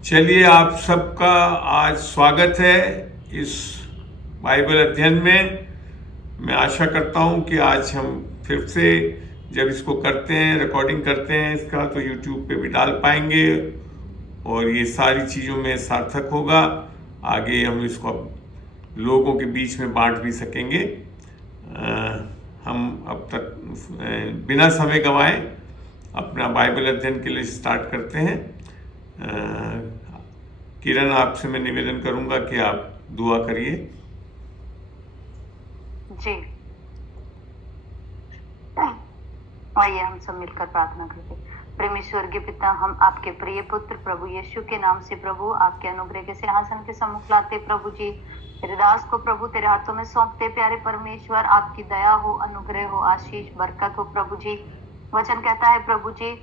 चलिए, आप सबका आज स्वागत है इस बाइबल अध्ययन में। मैं आशा करता हूं कि आज हम फिर से जब इसको करते हैं, रिकॉर्डिंग करते हैं इसका, तो YouTube पे भी डाल पाएंगे और ये सारी चीज़ों में सार्थक होगा। आगे हम इसको लोगों के बीच में बांट भी सकेंगे। हम अब तक बिना समय गंवाए अपना बाइबल अध्ययन के लिए स्टार्ट करते हैं। किरण, आपसे मैं निवेदन करूंगा कि आप दुआ करिए। जी, आइए हम सब मिलकर प्रार्थना करते हैं। प्रेमी स्वर्गीय पिता, हम आपके प्रिय पुत्र प्रभु यीशु के नाम से प्रभु आपके अनुग्रह के सिंहासन के सम्मुख लाते प्रभु जी। तेरे दास को प्रभु तेरे हाथों में सौंपते। प्यारे परमेश्वर, आपकी दया हो, अनुग्रह हो, आशीष बरकत हो प्रभु जी। वचन कहता है प्रभु जी,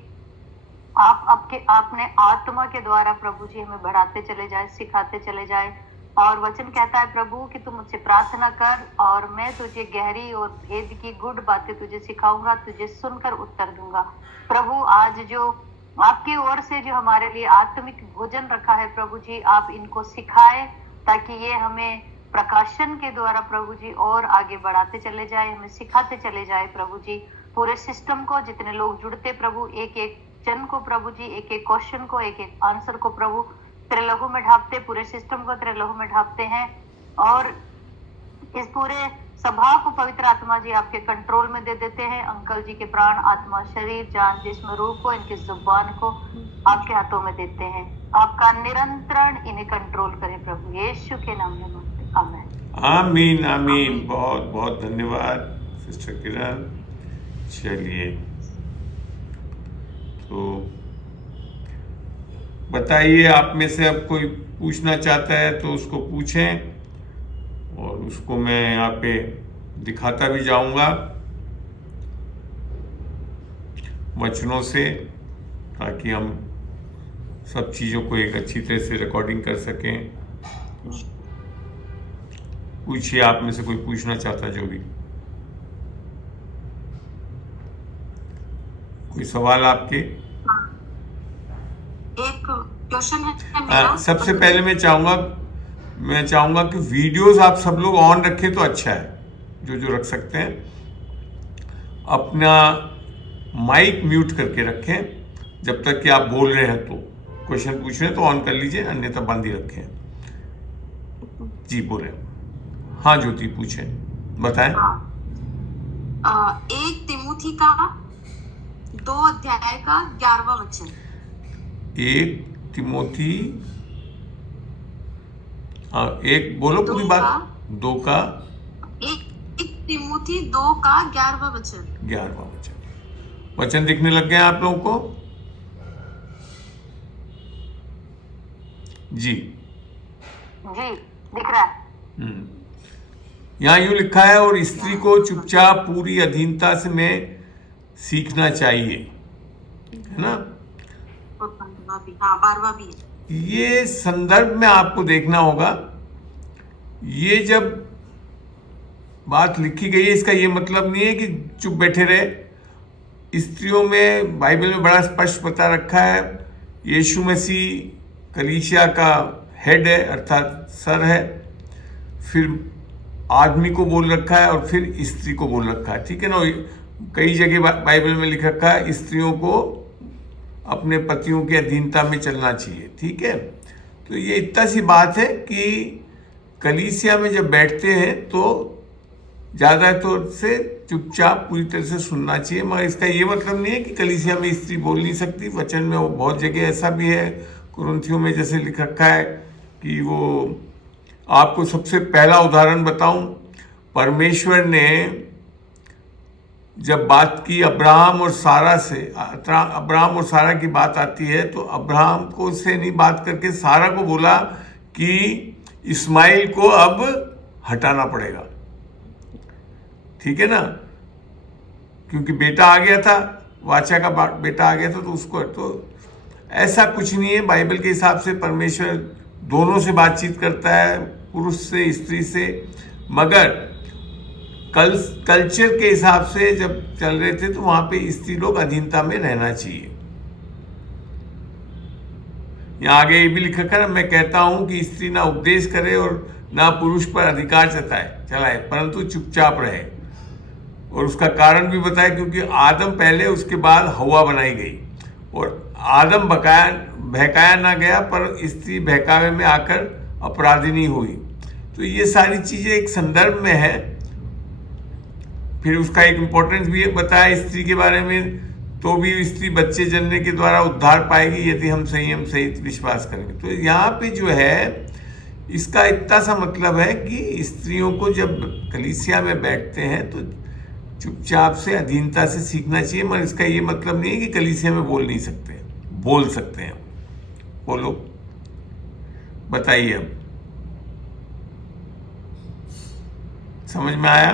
आपने आत्मा के द्वारा प्रभु जी हमें बढ़ाते चले जाए, सिखाते चले जाए। और वचन कहता है प्रभु कि तू मुझसे प्रार्थना कर और मैं तुझे गहरी और भेद की गुड़ बातें तुझे सिखाऊंगा, तुझे सुनकर उत्तर दूंगा। प्रभु, आज जो आपकी ओर से जो हमारे लिए आत्मिक भोजन रखा है प्रभु जी, आप इनको सिखाए ताकि ये हमें प्रकाशन के द्वारा प्रभु जी और आगे बढ़ाते चले जाए, हमें सिखाते चले जाए प्रभु जी। पूरे सिस्टम को जितने लोग जुड़ते प्रभु, एक एक जन को प्रभु जी, एक एक क्वेश्चन को, एक एक आंसर को प्रभु तेरे लहू में ढापते, पूरे सिस्टम को तेरे लहू में ढापते हैं और इस पूरे सभा को पवित्र आत्मा जी आपके कंट्रोल में दे देते हैं। अंकल जी के प्राण, आत्मा, शरीर, जान, जिस्म, रूह को, इनकी जुबान को आपके हाथों में देते हैं। आपका निरंतरण इन्हें कंट्रोल करे प्रभु यीशु के नाम में मांगते, आमीन। आमीन आमीन। बहुत बहुत धन्यवाद सिस्टर किरण। चलिए, तो बताइए, आप में से अब कोई पूछना चाहता है तो उसको पूछें और उसको मैं यहाँ पे दिखाता भी जाऊंगा वचनों से, ताकि हम सब चीज़ों को एक अच्छी तरह से रिकॉर्डिंग कर सकें। पूछिए, आप में से कोई पूछना चाहता जो भी। कोई सवाल आपके? एक क्वेश्चन है मेरा। सबसे पहले मैं चाहूंगा कि वीडियोस आप सब लोग ऑन रखें तो अच्छा है, जो जो रख सकते हैं। अपना माइक म्यूट करके रखें जब तक कि आप बोल रहे हैं, तो क्वेश्चन पूछ रहे हैं तो ऑन कर लीजिए, अन्यथा बंद ही रखें। जी, बोले। हाँ ज्योति, पूछें, बताएं। 1 तिमुथी का 2 अध्याय का 11वां वचन। 1 तिमोथी, एक बोलो पूरी बात। 2 का 1 तिमुथी 2 का 11वां वचन। 11वां वचन दिखने लग गए आप लोगों को? जी जी, दिख रहा है। यहाँ यूं लिखा है, और स्त्री को चुपचाप पूरी अधीनता से में सीखना चाहिए, है ना? 12वां भी है। ये संदर्भ में आपको देखना होगा। ये जब बात लिखी गई है, इसका ये मतलब नहीं है कि चुप बैठे रहे। स्त्रियों में बाइबल में बड़ा स्पष्ट बता रखा है, यीशु मसीह कलीसिया का हेड है, अर्थात सर है। फिर आदमी को बोल रखा है और फिर स्त्री को बोल रखा है, ठीक है ना? कई जगह बाइबल में लिख रखा है स्त्रियों को अपने पतियों की अधीनता में चलना चाहिए, ठीक है? तो ये इतना सी बात है कि कलीसिया में जब बैठते हैं तो ज़्यादा तौर से चुपचाप पूरी तरह से सुनना चाहिए। मगर इसका ये मतलब नहीं है कि कलीसिया में स्त्री बोल नहीं सकती। वचन में वो बहुत जगह ऐसा भी है, कुरिन्थियों में जैसे लिख रखा है कि वो, आपको सबसे पहला उदाहरण बताऊं, परमेश्वर ने जब बात की अब्राहम और सारा से, अब्राहम और सारा की बात आती है, तो अब्राहम को से नहीं बात करके सारा को बोला कि इस्माइल को अब हटाना पड़ेगा, ठीक है ना? क्योंकि बेटा आ गया था, वाचा का बेटा आ गया था, तो उसको, तो ऐसा कुछ नहीं है। बाइबल के हिसाब से परमेश्वर दोनों से बातचीत करता है, पुरुष से, स्त्री से। मगर कल्चर के हिसाब से जब चल रहे थे तो वहां पे स्त्री लोग अधीनता में रहना चाहिए। यहाँ आगे ये भी लिखा कर, मैं कहता हूं कि स्त्री ना उपदेश करे और ना पुरुष पर अधिकार चलाए, परंतु चुपचाप रहे। और उसका कारण भी बताया, क्योंकि आदम पहले, उसके बाद हवा बनाई गई, और आदम बहकाया ना गया, पर स्त्री बहकावे में आकर अपराधिनी हुई। तो ये सारी चीजें एक संदर्भ में है। फिर उसका एक इम्पोर्टेंस भी बताया स्त्री के बारे में, तो भी स्त्री बच्चे जनने के द्वारा उद्धार पाएगी यदि हम संयम सहित विश्वास करेंगे। तो यहाँ पे जो है, इसका इतना सा मतलब है कि स्त्रियों को जब कलीसिया में बैठते हैं तो चुपचाप से अधीनता से सीखना चाहिए। मगर इसका ये मतलब नहीं है कि कलीसिया में बोल नहीं सकते, बोल सकते हैं। बोलो, बताइए, अब समझ में आया?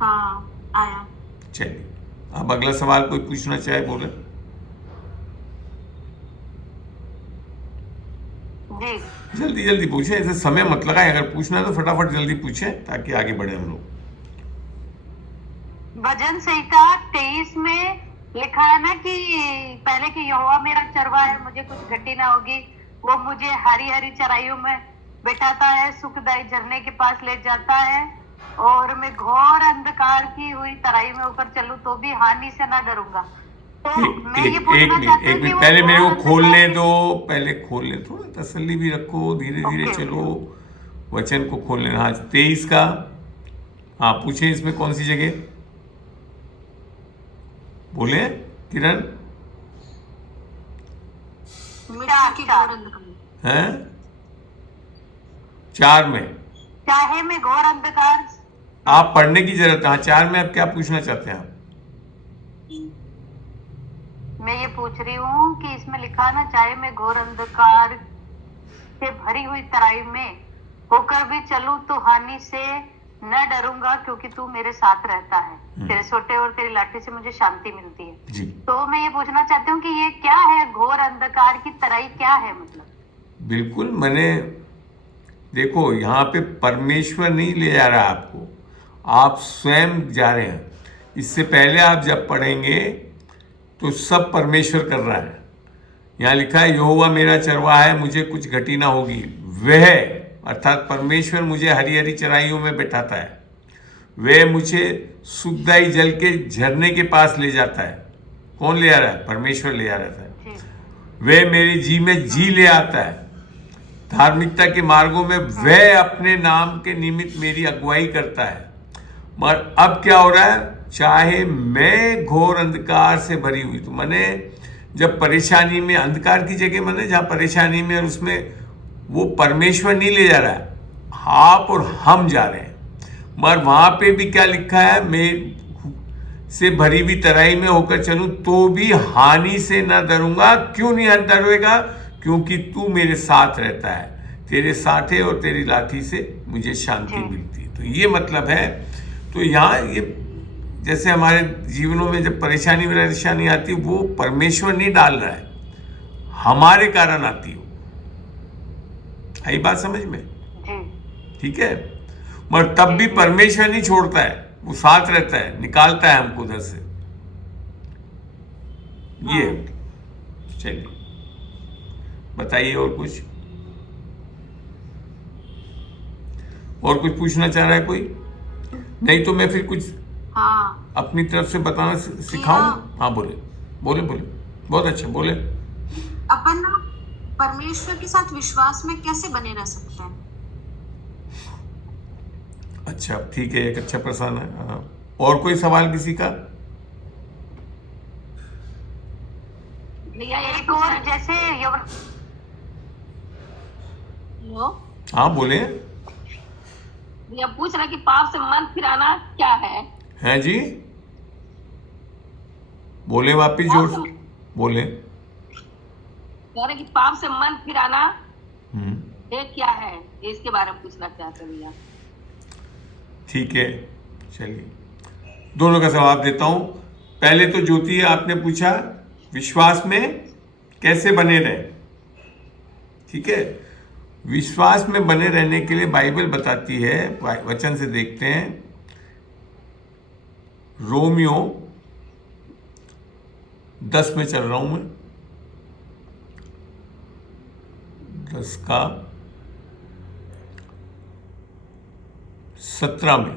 हाँ, आया। चलिए, अब अगला सवाल कोई पूछना चाहे बोले। जी जल्दी जल्दी पूछे, ऐसे समय मत लगाए। अगर पूछना है तो फटाफट जल्दी पूछे, ताकि आगे बढ़े हम लोग। भजन संहिता 23 में लिखा है ना कि पहले कि यहोवा मेरा चरवा है, मुझे कुछ घटी ना होगी। वो मुझे हरी हरी चराइयों में बिठाता है, सुखदायी झरने के पास ले जाता है, और मैं घोर अंधकार की हुई तराई में होकर चलूं तो भी हानि से ना डरूंगा। तो मैं ये पूछना चाहती हूँ कि वो पहले मेरे को घोर खोलने अंधकार दो, पहले खोलने, थोड़ा तसल्ली भी रखो, धीरे धीरे ओके। चलो, वचन को खोलने। हाँ, 23 का, हाँ पूछे, इसमें कौन सी जगह बोले किरण? मिट्टी की घोर अंधकार। हैं? 4 में चाहे मैं घोर अंधकार, आप पढ़ने की जरूरत है। हाँ, 4 में आप क्या पूछना चाहते हैं आप? मैं ये पूछ रही हूँ कि इसमें लिखा ना, चाहे मैं घोर अंधकार से भरी हुई तराई में होकर भी चलूं तो हानि से न डरूंगा, क्योंकि तू मेरे साथ रहता है। तेरे सोटे और तेरी लाठी से मुझे शांति मिलती है। जी, तो मैं ये पूछना चाहती हूँ कि ये क्या है, घोर अंधकार की तराई क्या है? मतलब बिल्कुल। मैंने, देखो यहाँ पे परमेश्वर नहीं ले जा रहा आपको, आप स्वयं जा रहे हैं। इससे पहले आप जब पढ़ेंगे तो सब परमेश्वर कर रहा है। यहाँ लिखा है, यहोवा मेरा चरवाहा है, मुझे कुछ घटी ना होगी। वह अर्थात परमेश्वर मुझे हरी हरी चराइयों में बैठाता है, वह मुझे सुखदायी जल के झरने के पास ले जाता है। कौन ले आ रहा है? परमेश्वर ले आ रहा है। जी वह मेरे जी में जी ले आता है, धार्मिकता के मार्गों में वह अपने नाम के निमित्त मेरी अगुवाई करता है। मगर अब क्या हो रहा है? चाहे मैं घोर अंधकार से भरी हुई, तो मैंने जब परेशानी में, अंधकार की जगह मैंने जहां परेशानी में, और उसमें वो परमेश्वर नहीं ले जा रहा है, आप और हम जा रहे हैं। मगर वहां पे भी क्या लिखा है? मैं से भरी हुई तराई में होकर चलूं तो भी हानि से ना डरूंगा। क्यों नहीं डरेगा? क्योंकि तू मेरे साथ रहता है, तेरे साथे और तेरी लाठी से मुझे शांति मिलती है। तो ये मतलब है। तो यहाँ ये जैसे हमारे जीवनों में जब परेशानी आती है, वो परमेश्वर नहीं डाल रहा है, हमारे कारण आती है। आई बात समझ में? जी ठीक है। मगर तब भी परमेश्वर नहीं छोड़ता है, वो साथ रहता है, निकालता है हमको उधर से। ये चलिए, बताइए और कुछ पूछना चाह रहा है कोई? नहीं तो मैं फिर कुछ हाँ, अपनी तरफ से बताना सिखाऊं। हाँ बोले बोले बोले, बहुत अच्छा बोले। अपन परमेश्वर के साथ विश्वास में कैसे बने रह सकते हैं? अच्छा, ठीक है, एक अच्छा प्रश्न है। हाँ। और कोई सवाल किसी का? एक और जैसे हेलो, हाँ बोले। भैया पूछ रहा कि पाप से मन फिराना क्या है? हैं जी, बोले वापिस जोर से बोले। कह रहे कि पाप से मन फिराना हम्म, ये क्या है, ये इसके बारे में पूछना चाहते हैं भैया। ठीक है, चलिए दोनों का जवाब देता हूं। पहले तो ज्योति, आपने पूछा विश्वास में कैसे बने रहे। ठीक है, विश्वास में बने रहने के लिए बाइबल बताती है, वचन से देखते हैं, रोमियो 10 में चल रहा हूं मैं, 10 का 17 में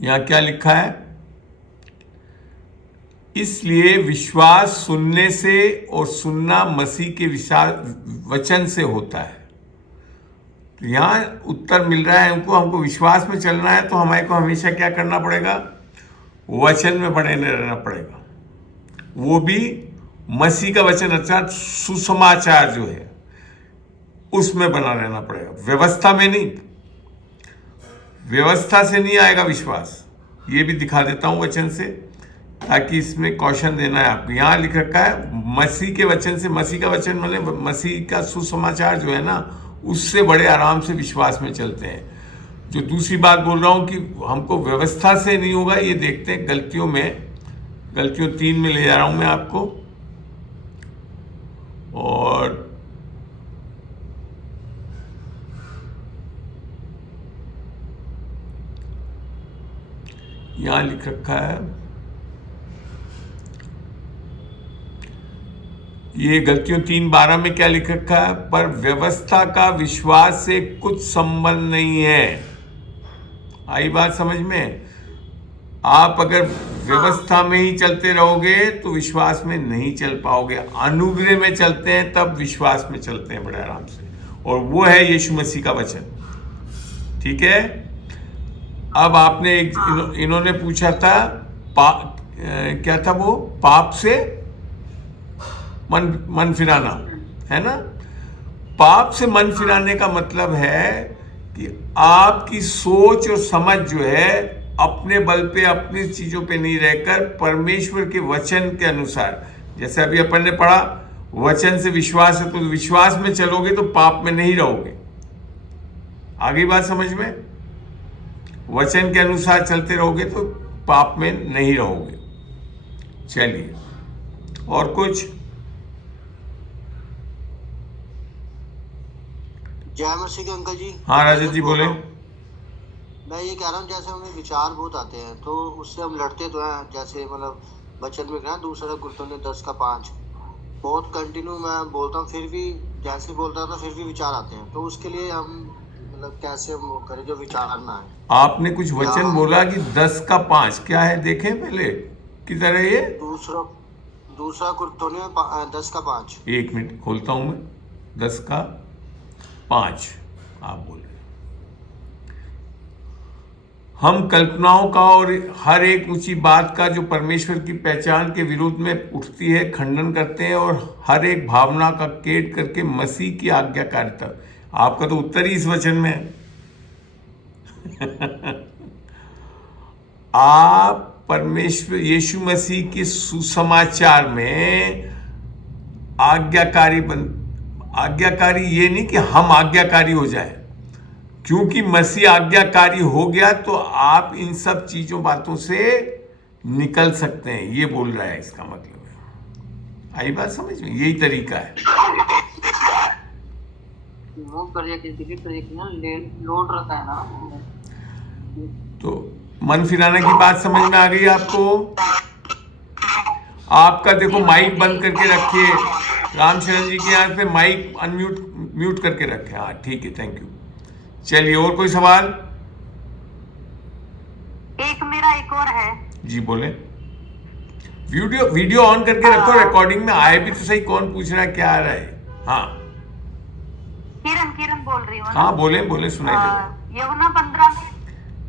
यहां क्या लिखा है? इसलिए विश्वास सुनने से और सुनना मसीह के वचन से होता है। तो यहां उत्तर मिल रहा है हमको विश्वास में चलना है तो हमारे को हमेशा क्या करना पड़ेगा? वचन में बने रहना पड़ेगा, वो भी मसीह का वचन अर्थात सुसमाचार जो है उसमें बना रहना पड़ेगा, व्यवस्था में नहीं। व्यवस्था से नहीं आएगा विश्वास, ये भी दिखा देता हूं वचन से, ताकि इसमें कौशन देना है आपको। यहां लिख रखा है मसीह के वचन से। मसीह का वचन मतलब मसीह का सुसमाचार जो है ना, उससे बड़े आराम से विश्वास में चलते हैं। जो दूसरी बात बोल रहा हूं कि हमको व्यवस्था से नहीं होगा, ये देखते हैं गलतियों 3 में ले जा रहा हूं मैं आपको। और यहां लिख रखा है, ये गलतियों 3:12 में क्या लिख रखा है? पर व्यवस्था का विश्वास से कुछ संबंध नहीं है। आई बात समझ में? आप अगर व्यवस्था में ही चलते रहोगे तो विश्वास में नहीं चल पाओगे। अनुग्रह में चलते हैं तब विश्वास में चलते हैं बड़े आराम से, और वो है यीशु मसीह का वचन। ठीक है। अब आपने इन्होंने पूछा था क्या था वो? पाप से मन फिराना, है ना? पाप से मन फिराने का मतलब है कि आपकी सोच और समझ जो है अपने बल पे, अपनी चीजों पे नहीं रहकर परमेश्वर के वचन के अनुसार, जैसे अभी अपन ने पढ़ा वचन से विश्वास है, तो विश्वास में चलोगे तो पाप में नहीं रहोगे। आगे बात समझ में? वचन के अनुसार चलते रहोगे तो पाप में नहीं रहोगे। चलिए, और कुछ? जय मसीह के अंकल जी। हाँ राजत जी बोले। मैं ये कह रहा हूँ, जैसे हमें विचार बहुत आते हैं तो उससे हम लड़ते तो हैं। जैसे मतलब बचन में कहना दूसरा कुर्तों ने 10 का 5 बहुत कंटिन्यू मैं बोलता हूँ, फिर भी जैसे बोलता था फिर भी विचार आते हैं। तो उसके लिए हम मतलब कैसे हम वो करें जो विचार ना आए? आपने कुछ वचन बोला कि 10 का 5 क्या है? देखें पहले किधर है ये? दूसरा कुर्तों ने 10 का 5। 1 मिनट खोलता हूं मैं। 10 का 5 आप बोल रहे। हम कल्पनाओं का और हर एक ऊंची बात का जो परमेश्वर की पहचान के विरोध में उठती है खंडन करते हैं, और हर एक भावना का केट करके मसीह की आज्ञाकारिता। आपका तो उत्तर ही इस वचन में है। आप परमेश्वर यीशु मसीह के सुसमाचार में आज्ञाकारी ये नहीं कि हम आज्ञाकारी हो जाएं, क्योंकि मसीह आज्ञाकारी हो गया तो आप इन सब चीजों बातों से निकल सकते हैं, ये बोल रहा है। इसका मतलब है, आई बात समझ में? यही तरीका है। लोड रहता है ना, तो मन फिराने की बात समझ में आ गई आपको? आपका देखो माइक बंद करके रखिए। रामचरण जी के यहाँ पे माइक म्यूट करके रखे। हाँ ठीक है, थैंक यू। चलिए, और कोई सवाल? मेरा एक और है जी बोले। वीडियो ऑन करके रखो, रिकॉर्डिंग में आए भी तो सही। कौन पूछ रहा है, क्या आ रहा है? हाँ किरण बोल रही हूँ। हाँ बोले सुनाई दे रहा है। यूहन्ना 15 में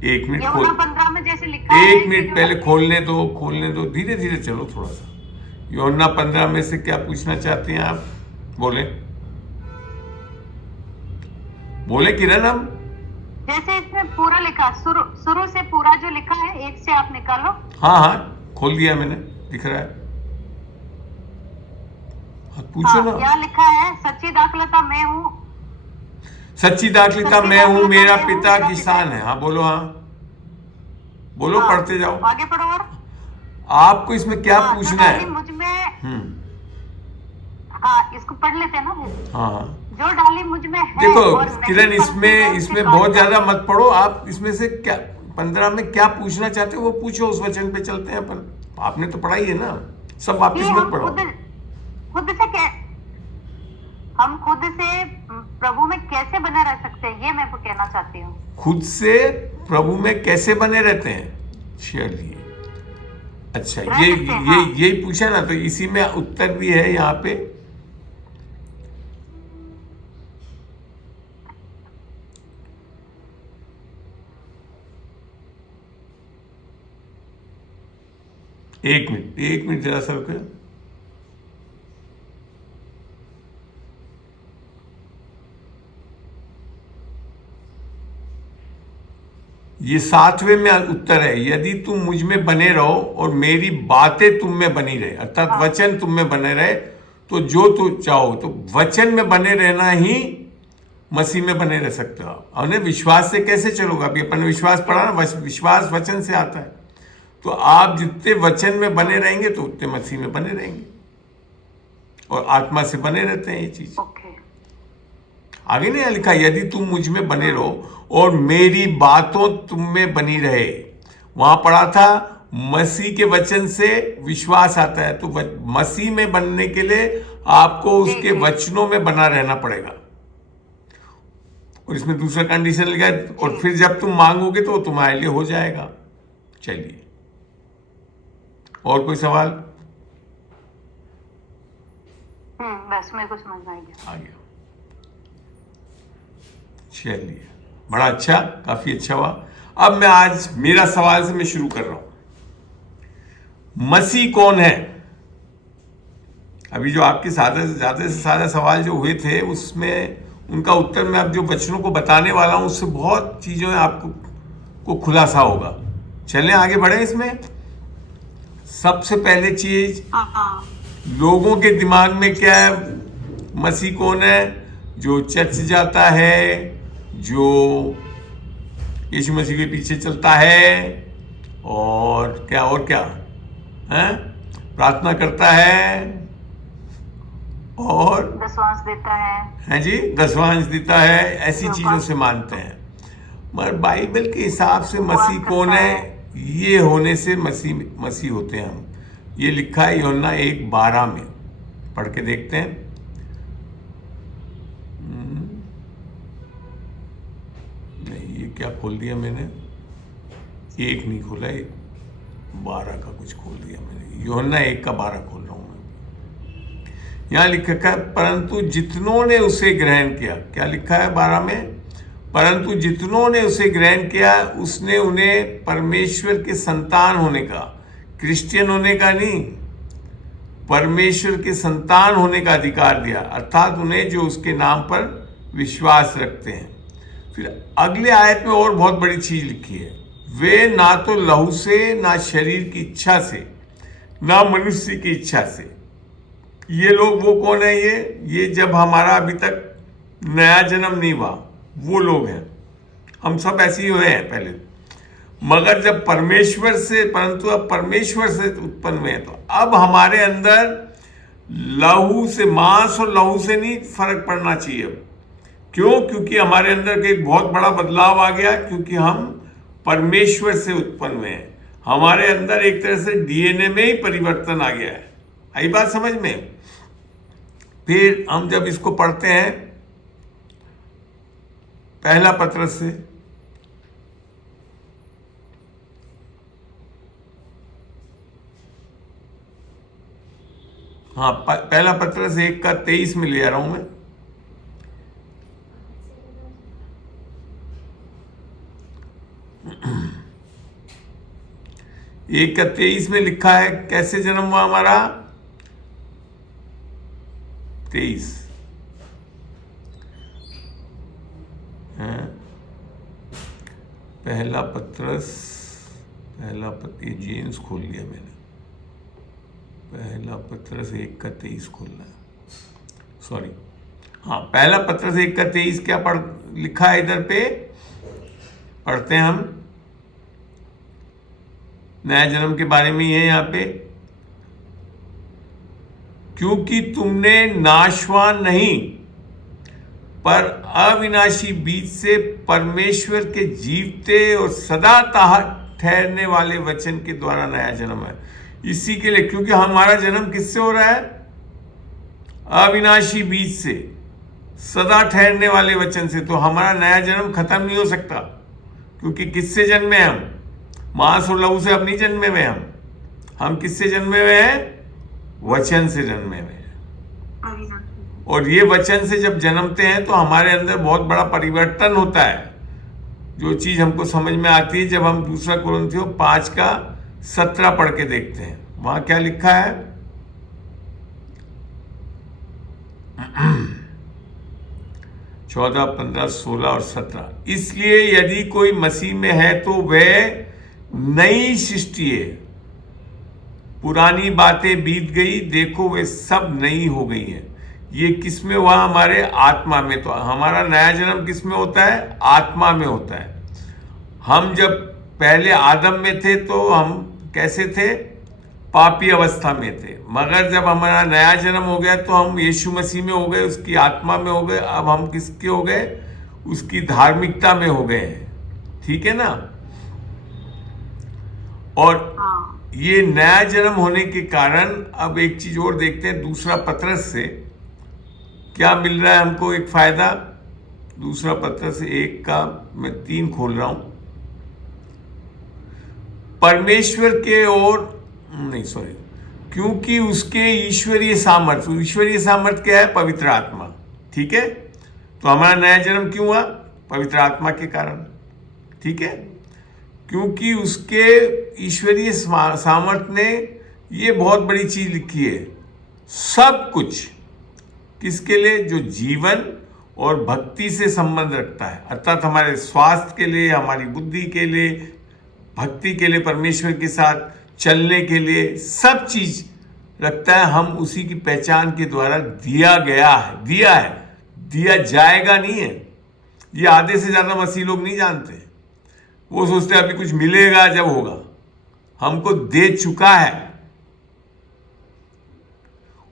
1 मिनट यूहन्ना 15 में जैसे लिखा है, 1 मिनट पहले खोलने दो, धीरे धीरे चलो थोड़ा सा। यूहन्ना 15 में से क्या पूछना चाहते हैं आप? बोले किरण। हम जैसे इसमें पूरा लिखा, शुरू से पूरा जो लिखा है, 1 से आप निकालो। हाँ खोल दिया मैंने, दिख रहा है। पूछो ना। क्या लिखा है? सच्ची दाखलता मैं हूँ। सच्ची दाखलता मैं हूँ, मेरा पिता किसान है। हाँ बोलो। हाँ बोलो, पढ़ते जाओ, आगे पढ़ो। और आपको इसमें क्या पूछना है? मुझ में हम्म, इसको पढ़ लेते हैं ना। हाँ जो डाली मुझ में है। देखो किरण, इसमें बहुत ज्यादा मत पढ़ो आप। इसमें से क्या 15 में क्या पूछना चाहते हो वो पूछो, उस वचन पे चलते हैं अपन। आपने तो पढ़ा ही है ना, सब वापिस कि मत हम पढ़ो। हम खुद से प्रभु में कैसे बने रह सकते हैं, ये मैं वो कहना चाहती हूँ। खुद से प्रभु में कैसे बने रहते हैं, चलिए अच्छा, रह ये सकते हैं, ये हाँ। यही पूछा ना, तो इसी में उत्तर भी है यहाँ पे। एक मिनट जरा सा रुके। ये 7वें में उत्तर है, यदि तुम मुझ में बने रहो और मेरी बातें तुम में बनी रहे, अर्थात वचन तुम में बने रहे, तो जो तू चाहो, तो वचन में बने रहना ही मसीह में बने रह सकते हो। और विश्वास से कैसे चलोगे, अभी अपन ने विश्वास पढ़ा ना, विश्वास वचन से आता है। तो आप जितने वचन में बने रहेंगे तो उतने मसीह में बने रहेंगे, और आत्मा से बने रहते हैं ये चीज। आगे नहीं लिखा, यदि तुम मुझ में बने रहो और मेरी बातों तुम में बनी रहे। वहां पढ़ा था मसीह के वचन से विश्वास आता है, तो मसीह में बनने के लिए आपको उसके वचनों में बना रहना पड़ेगा। और इसमें दूसरा कंडीशन लिखा है, और फिर जब तुम मांगोगे तो तुम्हारे लिए हो जाएगा। चलिए, और कोई सवाल? बस मेरे को समझ में आ गया। आ गया, चलिए, बड़ा अच्छा, काफी अच्छा हुआ। अब मैं आज मेरा सवाल से मैं शुरू कर रहा हूं, मसीह कौन है? अभी जो आपके ज्यादा से ज्यादा सवाल जो हुए थे, उसमें उनका उत्तर मैं अब जो बच्चों को बताने वाला हूं, उससे बहुत चीजों में आपको खुलासा होगा। चलें आगे बढ़े। इसमें सबसे पहले चीज, लोगों के दिमाग में क्या है, मसीह कौन है? जो चर्च जाता है, जो यीशु मसीह के पीछे चलता है, और क्या है, प्रार्थना करता है, और दसवांश देता है जी, दसवांश देता है, ऐसी चीजों से मानते हैं। मगर बाइबल के हिसाब से मसीह कौन है? ये होने से मसीह होते हैं हम। ये लिखा है यूहन्ना 1:12 में, पढ़ के देखते हैं। नहीं, ये क्या खोल दिया मैंने, 1 नहीं खोला, 12 का कुछ खोल दिया मैंने। यूहन्ना 1:12 खोल रहा हूं मैं। यहां लिखा है, परंतु जितनों ने उसे ग्रहण किया। क्या लिखा है 12 में? परंतु जितनों ने उसे ग्रहण किया, उसने उन्हें परमेश्वर के संतान होने का, क्रिश्चियन होने का नहीं, परमेश्वर के संतान होने का अधिकार दिया, अर्थात उन्हें जो उसके नाम पर विश्वास रखते हैं। फिर अगले आयत में और बहुत बड़ी चीज लिखी है, वे ना तो लहू से, ना शरीर की इच्छा से, ना मनुष्य की इच्छा से। ये लोग वो कौन है? ये जब हमारा अभी तक नया जन्म नहीं हुआ, वो लोग हैं। हम सब ऐसे ही हुए हैं पहले, मगर जब परंतु अब परमेश्वर से उत्पन्न हुए हैं, तो अब हमारे अंदर लहू से, मांस और लहू से नहीं फर्क पड़ना चाहिए। क्यों? क्योंकि हमारे अंदर एक बहुत बड़ा बदलाव आ गया, क्योंकि हम परमेश्वर से उत्पन्न हुए हैं। हमारे अंदर एक तरह से डीएनए में ही परिवर्तन आ गया है। आई बात समझ में? फिर हम जब इसको पढ़ते हैं पहला पत्रस से, हाँ, पहला पत्रस 1:23 में ले आ रहा हूं मैं। एक का 23 में लिखा है, कैसे जन्म हुआ हमारा? 23 पहला पत्रस, ये जेम्स खोल लिया मैंने। पहला पत्रस 1:23 खोलना है, सॉरी। हाँ, पहला पत्रस 1:23 क्या लिखा है इधर पे? पढ़ते हैं हम, नया जन्म के बारे में ही है यहाँ पे। क्योंकि तुमने नाशवान नहीं पर अविनाशी बीज से परमेश्वर के जीवते और सदा ठहरने वाले वचन के द्वारा नया जन्म है। इसी के लिए, क्योंकि हमारा जन्म किससे हो रहा है? अविनाशी बीज से, सदा ठहरने वाले वचन से। तो हमारा नया जन्म खत्म नहीं हो सकता, क्योंकि किससे जन्मे हम? मांस और लहू से अब नहीं जन्मे हुए हम किससे जन्मे हुए हैं? वचन से जन्मे हुए हैं। और ये वचन से जब जन्मते हैं तो हमारे अंदर बहुत बड़ा परिवर्तन होता है। जो चीज हमको समझ में आती है जब हम 2 कुरिन्थियों 5:17 पढ़ के देखते हैं। वहां क्या लिखा है? 14, 15, 16 और 17। इसलिए यदि कोई मसीह में है तो वह नई सृष्टि है, पुरानी बातें बीत गई, देखो वे सब नई हो गई हैं। ये किस में हुआ? हमारे आत्मा में। तो हमारा नया जन्म किस में होता है? आत्मा में होता है। हम जब पहले आदम में थे तो हम कैसे थे? पापी अवस्था में थे। मगर जब हमारा नया जन्म हो गया तो हम यीशु मसीह में हो गए, उसकी आत्मा में हो गए। अब हम किसके हो गए? उसकी धार्मिकता में हो गए हैं। ठीक है ना? और ये नया जन्म होने के कारण अब एक चीज और देखते हैं, 2 पत्रस से क्या मिल रहा है हमको एक फायदा। 2 पत्रस 1 का मैं 3 खोल रहा हूं। परमेश्वर के ओर नहीं, सॉरी, क्योंकि उसके ईश्वरीय सामर्थ्य क्या है? पवित्र आत्मा। ठीक है? तो हमारा नया जन्म क्यों हुआ? पवित्र आत्मा के कारण। ठीक है? क्योंकि उसके ईश्वरीय सामर्थ्य ने ये बहुत बड़ी चीज लिखी है, सब कुछ किसके लिए? जो जीवन और भक्ति से संबंध रखता है, अर्थात हमारे स्वास्थ्य के लिए, हमारी बुद्धि के लिए, भक्ति के लिए, परमेश्वर के साथ चलने के लिए, सब चीज रखता है। हम उसी की पहचान के द्वारा दिया जाएगा नहीं है। ये आधे से ज्यादा मसीह लोग नहीं जानते। वो सोचते हैं अभी कुछ मिलेगा जब होगा। हमको दे चुका है।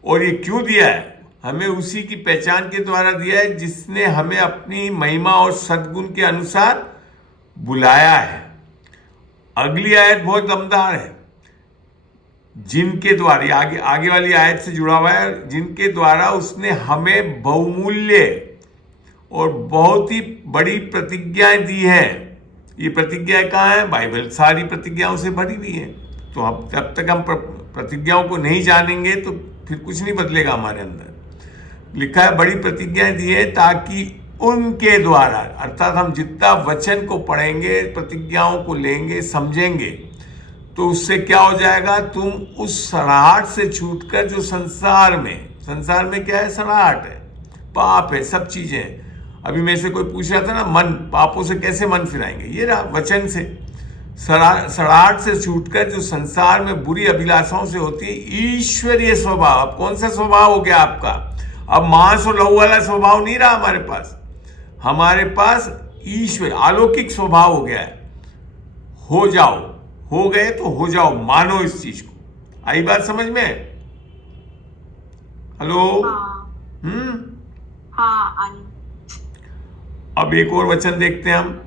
और ये क्यों दिया है? हमें उसी की पहचान के द्वारा दिया है जिसने हमें अपनी महिमा और सद्गुण के अनुसार बुलाया है। अगली आयत बहुत दमदार है। जिनके द्वारा, आगे वाली आयत से जुड़ा हुआ है, जिनके द्वारा उसने हमें बहुमूल्य और बहुत ही बड़ी प्रतिज्ञाएं दी हैं। ये प्रतिज्ञाएं कहाँ है? बाइबल सारी प्रतिज्ञाओं से भरी हुई है। तो अब जब तक हम प्रतिज्ञाओं को नहीं जानेंगे तो फिर कुछ नहीं बदलेगा हमारे अंदर। लिखा है बड़ी प्रतिज्ञाएं दी है ताकि उनके द्वारा, अर्थात हम जितना वचन को पढ़ेंगे, प्रतिज्ञाओं को लेंगे, समझेंगे, तो उससे क्या हो जाएगा? तुम उस सड़ाहट से छूटकर जो संसार में क्या है? सड़ाहट है, पाप है, सब चीजें। अभी मेरे से कोई पूछ रहा था ना, मन, पापों से कैसे मन फिराएंगे? ये रहा वचन से। सड़ाहट से छूटकर जो संसार में बुरी अभिलाषाओं से होती है, ईश्वरीय स्वभाव। अब कौन सा स्वभाव हो गया आपका? अब मांस और लहू वाला स्वभाव नहीं रहा हमारे पास ईश्वर अलौकिक स्वभाव हो गया है। हो जाओ, हो गए तो हो जाओ, मानो इस चीज को। आई बात समझ में? हेलो? हाँ। अब एक और वचन देखते हैं हम।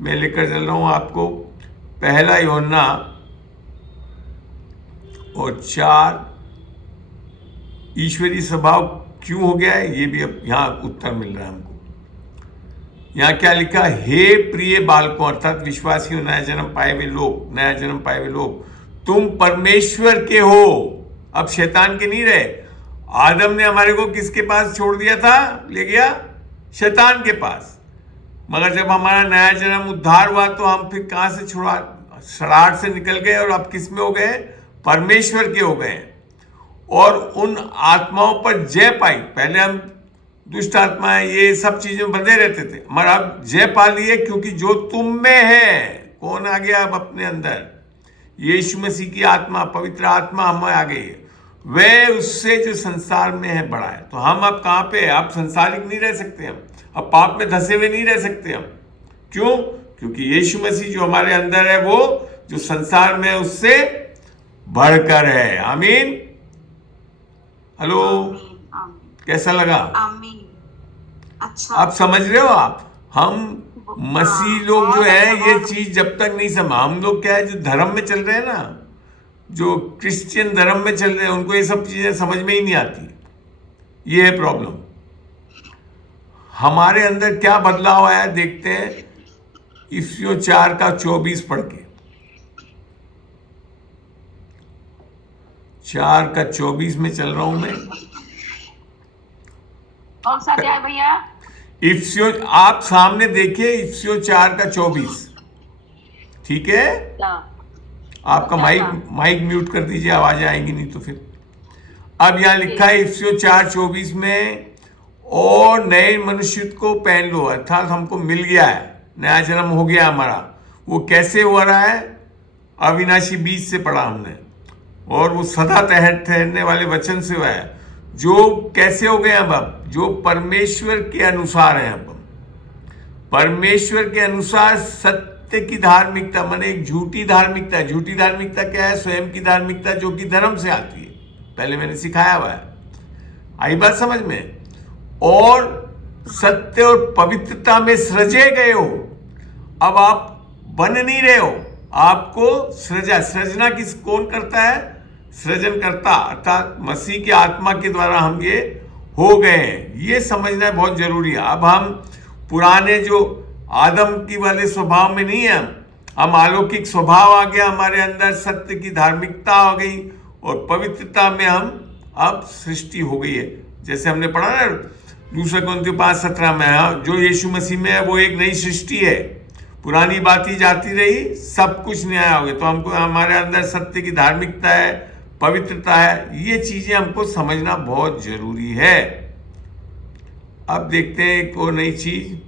मैं लेकर चल रहा हूं आपको 1 यूहन्ना और 4। ईश्वरीय स्वभाव क्यों हो गया है, ये भी अब यहां उत्तर मिल रहा है हमको। यहां क्या लिखा? हे प्रिय बालकों, अर्थात विश्वासियों, नया जन्म पाए हुए लोग, तुम परमेश्वर के हो, अब शैतान के नहीं रहे। आदम ने हमारे को किसके पास छोड़ दिया था? ले गया शैतान के पास। मगर जब हमारा नया जन्म उद्धार हुआ तो हम फिर कहां से सड़ाहट से निकल गए और अब किस में हो गए? परमेश्वर के हो गए। और उन आत्माओं पर जय पाई। पहले हम दुष्ट आत्माएं, ये सब चीजें बंधे रहते थे, मगर अब जय पा लिए, क्योंकि जो तुम में है, कौन आ गया अब अपने अंदर? यीशु मसीह की आत्मा, पवित्र आत्मा हमें आ गई है। वह उससे जो संसार में है बड़ा है। तो हम अब कहां पे? अब संसारिक नहीं रह सकते हम, अब पाप में धसे हुए नहीं रह सकते हम। क्यों? क्योंकि यीशु मसीह जो हमारे अंदर है, वो जो संसार में है उससे बढ़कर है। आमीन। हेलो? कैसा लगा? आमीन। अच्छा, आप समझ रहे हो? हम मसीह लोग जो है, ये चीज जब तक नहीं समझ, हम लोग क्या है जो धर्म में चल रहे हैं ना, जो क्रिश्चियन धर्म में चल रहे हैं उनको ये सब चीजें समझ में ही नहीं आती। ये है प्रॉब्लम। हमारे अंदर क्या बदलाव आया देखते हैं इफिसियों 4:24 पढ़ के। 4:24 में चल रहा हूं मैं। कौन सा अध्याय भैया? इफिसियों, आप सामने देखिए इफिसियों 4:24। ठीक है, आपका माइक म्यूट कर दीजिए, आवाज आएगी नहीं तो फिर। अब यहां लिखा है इफिसियों 4:24 में, और नए मनुष्य को पहन लो, अर्थात हमको मिल गया है, नया जन्म हो गया हमारा। वो कैसे हो रहा है? अविनाशी बीज से पढ़ा हमने, और वो सदा ठहरने वाले वचन से हुआ है, जो कैसे हो गए अब जो परमेश्वर के अनुसार है। अब परमेश्वर के अनुसार सत्य की धार्मिकता, माने एक झूठी धार्मिकता। झूठी धार्मिकता क्या है? स्वयं की धार्मिकता, जो कि धर्म से आती है। पहले मैंने सिखाया हुआ है, आई बात समझ में। और सत्य और पवित्रता में सृजे गए हो। अब आप बन नहीं रहे हो, आपको सृजना किस कौन करता है? सृजन करता, अर्थात मसीह की आत्मा के द्वारा हम ये हो गए हैं। ये समझना बहुत जरूरी है। अब हम पुराने जो आदम की वाले स्वभाव में नहीं है, हम अलौकिक स्वभाव आ गया हमारे अंदर, सत्य की धार्मिकता आ गई, और पवित्रता में हम अब सृष्टि हो गई है। जैसे हमने पढ़ा ना 2 कोरिन्थियों 5:17 में, जो यीशु मसीह में है वो एक नई सृष्टि है, पुरानी बातें जाती रही, सब कुछ नया हो गया। तो हमको हमारे अंदर सत्य की धार्मिकता है, पवित्रता है। ये चीजें हमको समझना बहुत जरूरी है। अब देखते हैं एक और नई चीज,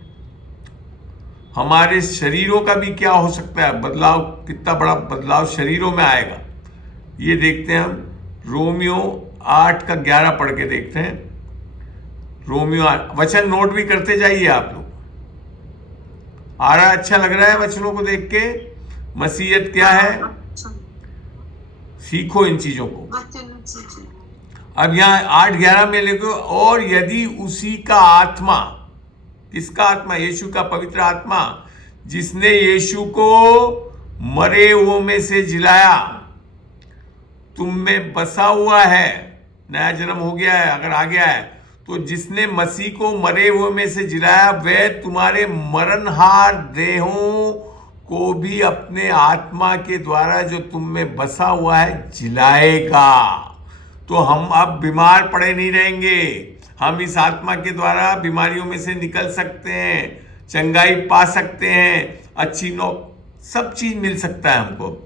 हमारे शरीरों का भी क्या हो सकता है बदलाव, कितना बड़ा बदलाव शरीरों में आएगा, ये देखते हैं हम। रोमियो 8:11 पढ़ के देखते हैं। रोमियो 8, वचन नोट भी करते जाइए आप लोग। आ रहा, अच्छा लग रहा है वचनों को देख के? मसीहत क्या है, सीखो इन चीजों को। अब यहाँ 8:11 में लिखो, और यदि उसी का आत्मा, किसका आत्मा? यीशु का पवित्र आत्मा, जिसने यीशु को मरे हुओं में से जिलाया, तुम में बसा हुआ है, नया जन्म हो गया है, अगर आ गया है तो जिसने मसीह को मरे हुए में से जिलाया, वह तुम्हारे मरणहार देहों को भी अपने आत्मा के द्वारा जो तुम में बसा हुआ है जिलाएगा। तो हम अब बीमार पड़े नहीं रहेंगे, हम इस आत्मा के द्वारा बीमारियों में से निकल सकते हैं, चंगाई पा सकते हैं, अच्छी सब चीज मिल सकता है हमको।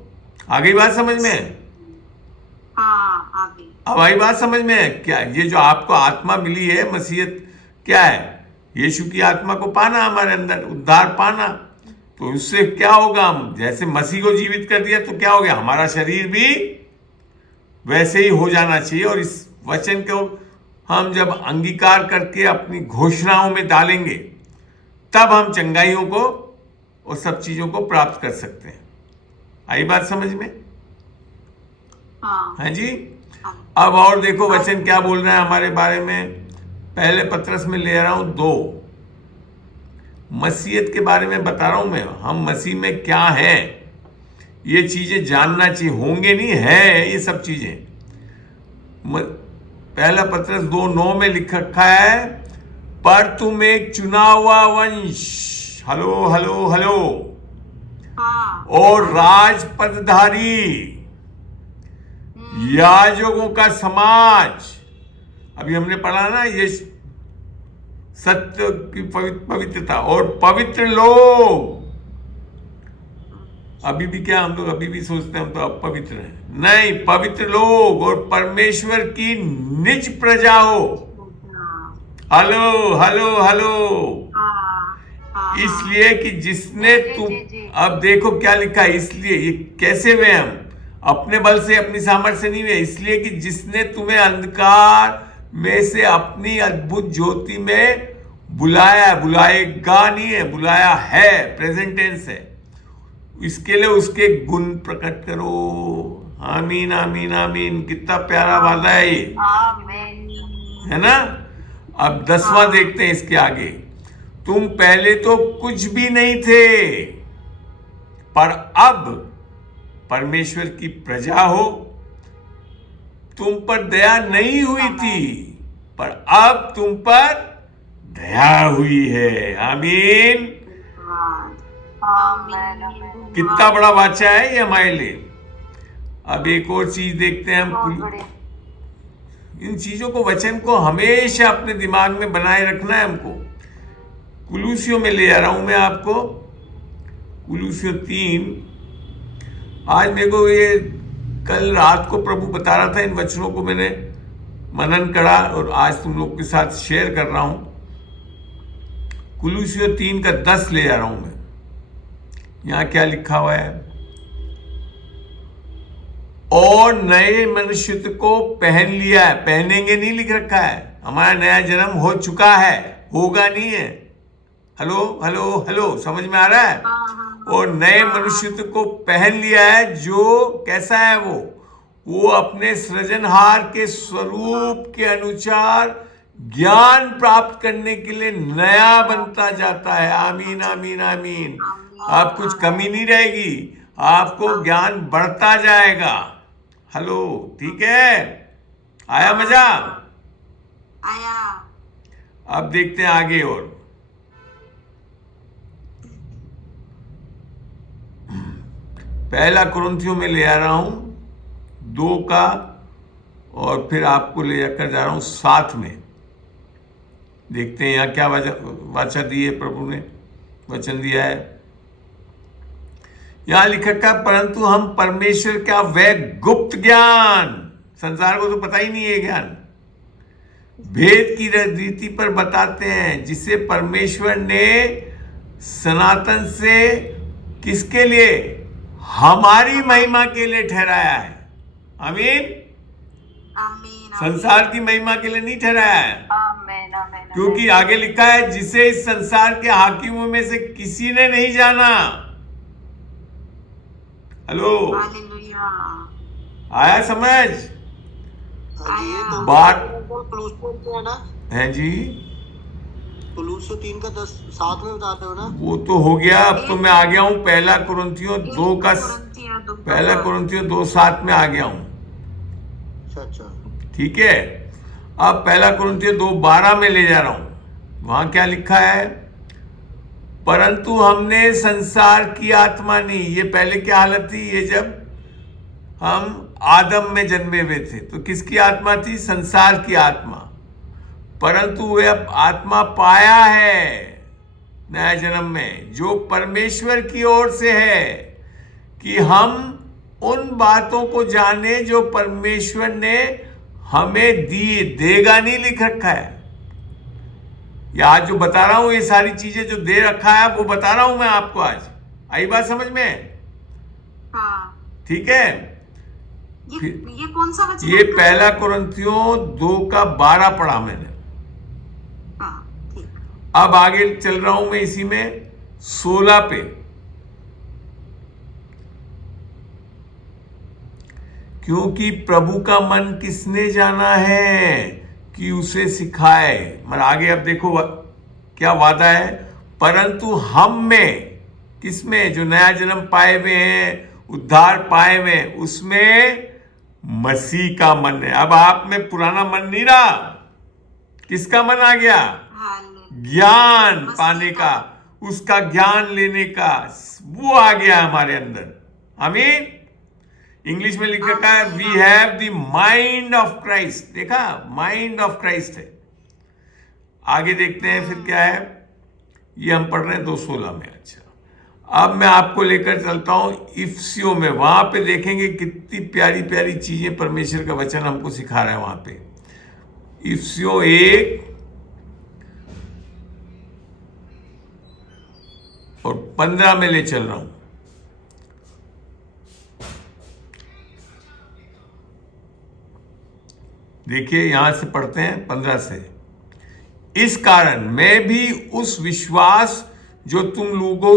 आ गई बात समझ में? अब आई बात समझ में? क्या ये जो आपको आत्मा मिली है, मसीहत क्या है? यीशु की आत्मा को पाना, हमारे अंदर उद्धार पाना। तो उससे क्या होगा? हम जैसे मसीह को जीवित कर दिया तो क्या हो गया? हमारा शरीर भी वैसे ही हो जाना चाहिए। और इस वचन को हम जब अंगीकार करके अपनी घोषणाओं में डालेंगे, तब हम चंगाइयों को और सब चीजों को प्राप्त कर सकते हैं। आई बात समझ में? हाँ जी। अब और देखो वचन क्या बोल रहा है हमारे बारे में। पहले पत्रस में ले रहा हूं 2, मसीहत के बारे में बता रहा हूं मैं। हम मसीह में क्या हैं, ये चीजें जानना चाहिए। होंगे नहीं, है ये सब चीजें। पहला पत्रस 2:9 में लिख रखा है, पर तुम एक चुना हुआ वंश, हेलो हेलो हेलो, और राज पदधारी, याजकों का समाज। अभी हमने पढ़ा ना, ये सत्य की पवित्रता, और पवित्र लोग। अभी भी क्या हम लोग अभी भी सोचते हैं हम तो अपवित्र हैं? नहीं, पवित्र लोग और परमेश्वर की निज प्रजा हो। Hello hello hello. इसलिए कि जिसने तुम, अब देखो क्या लिखा है, इसलिए ये कैसे हुए हम? अपने बल से, अपनी सामर्थ्य से नहीं हुए, इसलिए कि जिसने तुम्हें अंधकार में से अपनी अद्भुत ज्योति में बुलाया, बुलाएगा नहीं है, बुलाया है, प्रेजेंट टेंस है। इसके लिए उसके गुण प्रकट करो। आमीन आमीन आमीन। कितना प्यारा वादा है ये, है ना? अब 10वां देखते हैं इसके आगे। तुम पहले तो कुछ भी नहीं थे, पर परमेश्वर की प्रजा हो, तुम पर दया नहीं हुई थी, पर अब तुम पर दया हुई है। आमीन। आमीन। कितना बड़ा वाचा है ये हमारे लिए। अब एक और चीज देखते हैं बहुत हम। बढ़िया। इन चीजों को, वचन को हमेशा अपने दिमाग में बनाए रखना है हमको। कुलूसियों में ले जा रहा हूं मैं आपको, कुलूसियों 3। आज मेरे को ये कल रात को प्रभु बता रहा था, इन वचनों को मैंने मनन करा और आज तुम लोग के साथ शेयर कर रहा हूं। कुलूसियों 3 का 10 ले जा रहा हूं मैं। यहां क्या लिखा हुआ है? और नए मनुष्य को पहन लिया है। पहनेंगे नहीं लिख रखा है। हमारा नया जन्म हो चुका है, होगा नहीं है। हेलो हेलो हेलो, समझ में आ रहा है? और नए मनुष्य को पहन लिया है, जो कैसा है वो अपने सृजनहार के स्वरूप के अनुसार ज्ञान प्राप्त करने के लिए नया बनता जाता है। आमीन आमीन आमीन। अब कुछ कमी नहीं रहेगी, आपको ज्ञान बढ़ता जाएगा। हेलो, ठीक है? आया मजा? आया। अब देखते हैं आगे। और पहला कुरिन्थियों में ले आ रहा हूं 2 का, और फिर आपको ले जाकर जा रहा हूं 7 में। देखते हैं यहां क्या वाचा दी है, प्रभु ने वचन दिया है। यहां लिखा का, परंतु हम परमेश्वर का वह गुप्त ज्ञान, संसार को तो पता ही नहीं है ज्ञान, भेद की रीति पर बताते हैं, जिसे परमेश्वर ने सनातन से किसके लिए? हमारी महिमा के लिए ठहराया है। आमीन। आमीन। संसार की महिमा के लिए नहीं ठहराया है। आमीन आमीन। क्योंकि आगे लिखा है, जिसे इस संसार के हाकिमों में से किसी ने नहीं जाना। Hello, hallelujah. आया समझ? आया। बात कुलूसियों है ना, है जी, कुलूसियों 3 का 10 7 में बताते हो ना। वो तो हो गया। अब तो मैं आ गया हूं पहला कुरिन्थियों 2 का, पहला कुरिन्थियों 2:7 में आ गया हूं। अच्छा। ठीक है। अब पहला कुरिन्थियों 2:12 में ले जा रहा हूं। वहां क्या लिखा है? परंतु हमने संसार की आत्मा नहीं। ये पहले क्या हालत थी? ये जब हम आदम में जन्मे हुए थे तो किसकी आत्मा थी? संसार की आत्मा। परंतु वे अब आत्मा पाया है नया जन्म में, जो परमेश्वर की ओर से है, कि हम उन बातों को जाने जो परमेश्वर ने हमें दी। देगा नहीं लिख रखा है। या आज जो बता रहा हूं, ये सारी चीजें जो दे रखा है वो बता रहा हूं मैं आपको आज। आई बात समझ में? हाँ। ठीक है। ये कौन सा वचन? ये पहला कुरिन्थियों 2 का 12 पढ़ा मैंने। हाँ, ठीक। अब आगे चल रहा हूं मैं इसी में 16 पे। क्योंकि प्रभु का मन किसने जाना है कि उसे सिखाए। मगर आगे अब देखो क्या वादा है? परंतु हम में, किसमें? जो नया जन्म पाए हुए हैं, उद्धार पाए हुए हैं, उसमें मसीह का मन है। अब आप में पुराना मन नहीं रहा। किसका मन आ गया? ज्ञान पाने का, उसका ज्ञान लेने का, वो आ गया हमारे अंदर। आमीन। इंग्लिश में लिख रखा है, we have the mind of Christ. देखा, माइंड ऑफ क्राइस्ट है। आगे देखते हैं फिर क्या है। ये हम पढ़ रहे हैं 2:16 में। अच्छा, अब मैं आपको लेकर चलता हूं इफिसियों में। वहां पे देखेंगे कितनी प्यारी प्यारी चीजें परमेश्वर का वचन हमको सिखा रहा है वहां पे। इफिसियों 1 और 15 में ले चल रहा हूं। देखिए, यहां से पढ़ते हैं 15 से। इस कारण मैं भी उस विश्वास जो तुम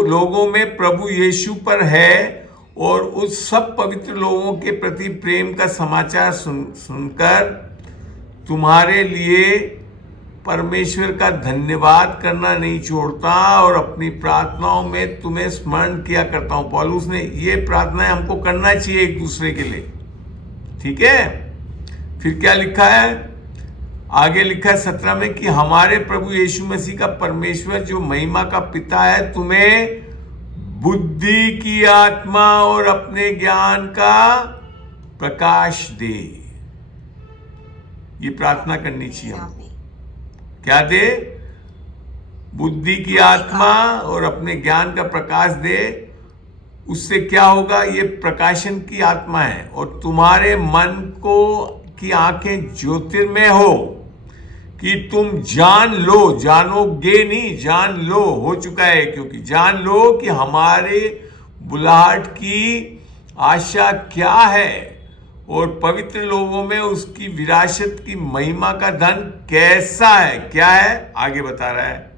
लोगों में प्रभु यीशु पर है और उस सब पवित्र लोगों के प्रति प्रेम का समाचार सुनकर तुम्हारे लिए परमेश्वर का धन्यवाद करना नहीं छोड़ता और अपनी प्रार्थनाओं में तुम्हें स्मरण किया करता हूं। पौलुस ने ये प्रार्थनाएं हमको करना चाहिए एक दूसरे के लिए, ठीक है। फिर क्या लिखा है, आगे लिखा है 17 में कि हमारे प्रभु यीशु मसीह का परमेश्वर जो महिमा का पिता है तुम्हें बुद्धि की आत्मा और अपने ज्ञान का प्रकाश दे। ये प्रार्थना करनी चाहिए हमको। क्या दे? बुद्धि की आत्मा और अपने ज्ञान का प्रकाश दे। उससे क्या होगा? ये प्रकाशन की आत्मा है और तुम्हारे मन को की आंखें ज्योतिर्मय हो कि तुम जान लो, जानोगे नहीं, जान लो, हो चुका है, क्योंकि जान लो कि हमारे बुलाहट की आशा क्या है और पवित्र लोगों में उसकी विरासत की महिमा का धन कैसा है। क्या है? आगे बता रहा है,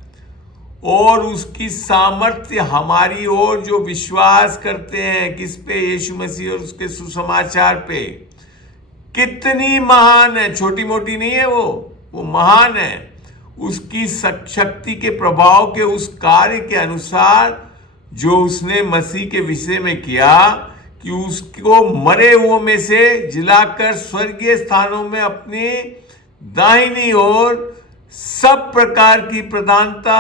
और उसकी सामर्थ्य हमारी ओर जो विश्वास करते हैं, किस पे? यीशु मसीह और उसके सुसमाचार पे, कितनी महान है। छोटी मोटी नहीं है वो महान है। उसकी शक्ति के प्रभाव के उस कार्य के अनुसार जो उसने मसीह के विषय में किया कि उसको मरे हुओं में से जिलाकर स्वर्गीय स्थानों में अपनी दाहिनी ओर सब प्रकार की प्रधानता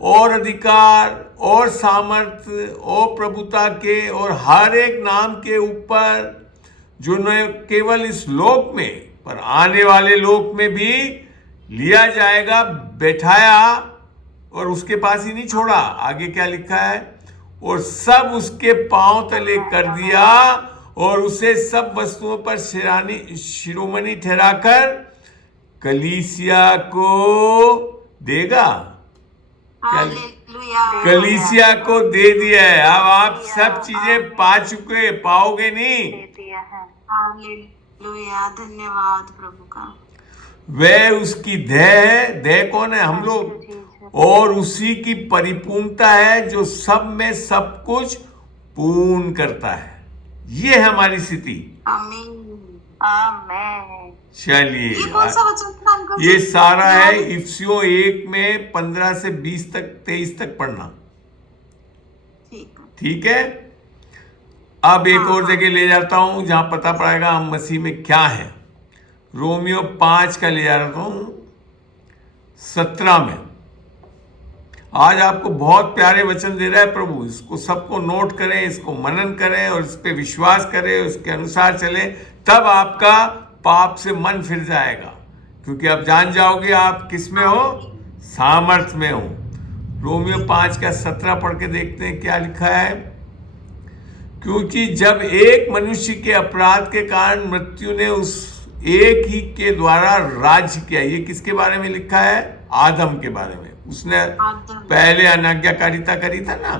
और अधिकार और सामर्थ्य और प्रभुता के और हर एक नाम के ऊपर, जो न केवल इस लोक में पर आने वाले लोक में भी लिया जाएगा, बैठाया और उसके पास ही नहीं छोड़ा। आगे क्या लिखा है, और सब उसके पांव तले कर दिया और उसे सब वस्तुओं पर शिरोमणि ठहराकर कलीसिया को देगा। कलीसिया को दे दिया है। अब आप सब चीजें पा चुके, पाओगे नहीं। हालेलुया, धन्यवाद प्रभु का। वह उसकी देह है। देह कौन है? हम लोग। और उसी की परिपूर्णता है जो सब में सब कुछ पूर्ण करता है। ये है हमारी स्थिति। आमीन, आमेन। चलिए, ये कौन सा वचन था अंकल? ये सारा है इफिसियों 1 में 15 से 20 तक 23 तक पढ़ना, ठीक है। अब एक और जगह ले जाता हूं जहां पता पड़ेगा हम मसीह में क्या है। रोमियो 5 का ले जाता हूं 17 में। आज आपको बहुत प्यारे वचन दे रहा है प्रभु। इसको सबको नोट करें, इसको मनन करें और इस पे विश्वास करें, उसके अनुसार चलें, तब आपका पाप से मन फिर जाएगा, क्योंकि आप जान जाओगे आप किस में हो, सामर्थ में हो। रोमियो 5 का 17 पढ़ के देखते हैं क्या लिखा है। क्योंकि जब एक मनुष्य के अपराध के कारण मृत्यु ने उस एक ही के द्वारा राज्य किया। ये किसके बारे में लिखा है? आदम के बारे में। उसने पहले अनाज्ञाकारिता करी था ना,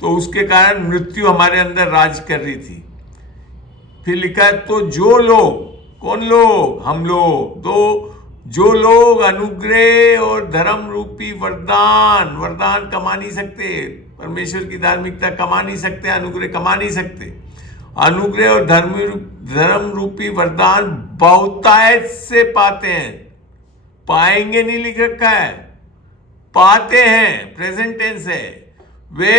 तो उसके कारण मृत्यु हमारे अंदर राज कर रही थी। फिर लिखा है, तो जो लोग, कौन लोग? हम लोग। तो जो लोग अनुग्रह और धर्म रूपी वरदान कमा नहीं सकते, परमेश्वर की धार्मिकता कमा नहीं सकते, अनुग्रह कमा नहीं सकते। अनुग्रह और धर्म रूपी वरदान बहुतायत से पाते हैं। पाएंगे नहीं लिख रखा है, पाते हैं, प्रेजेंट टेंस है। वे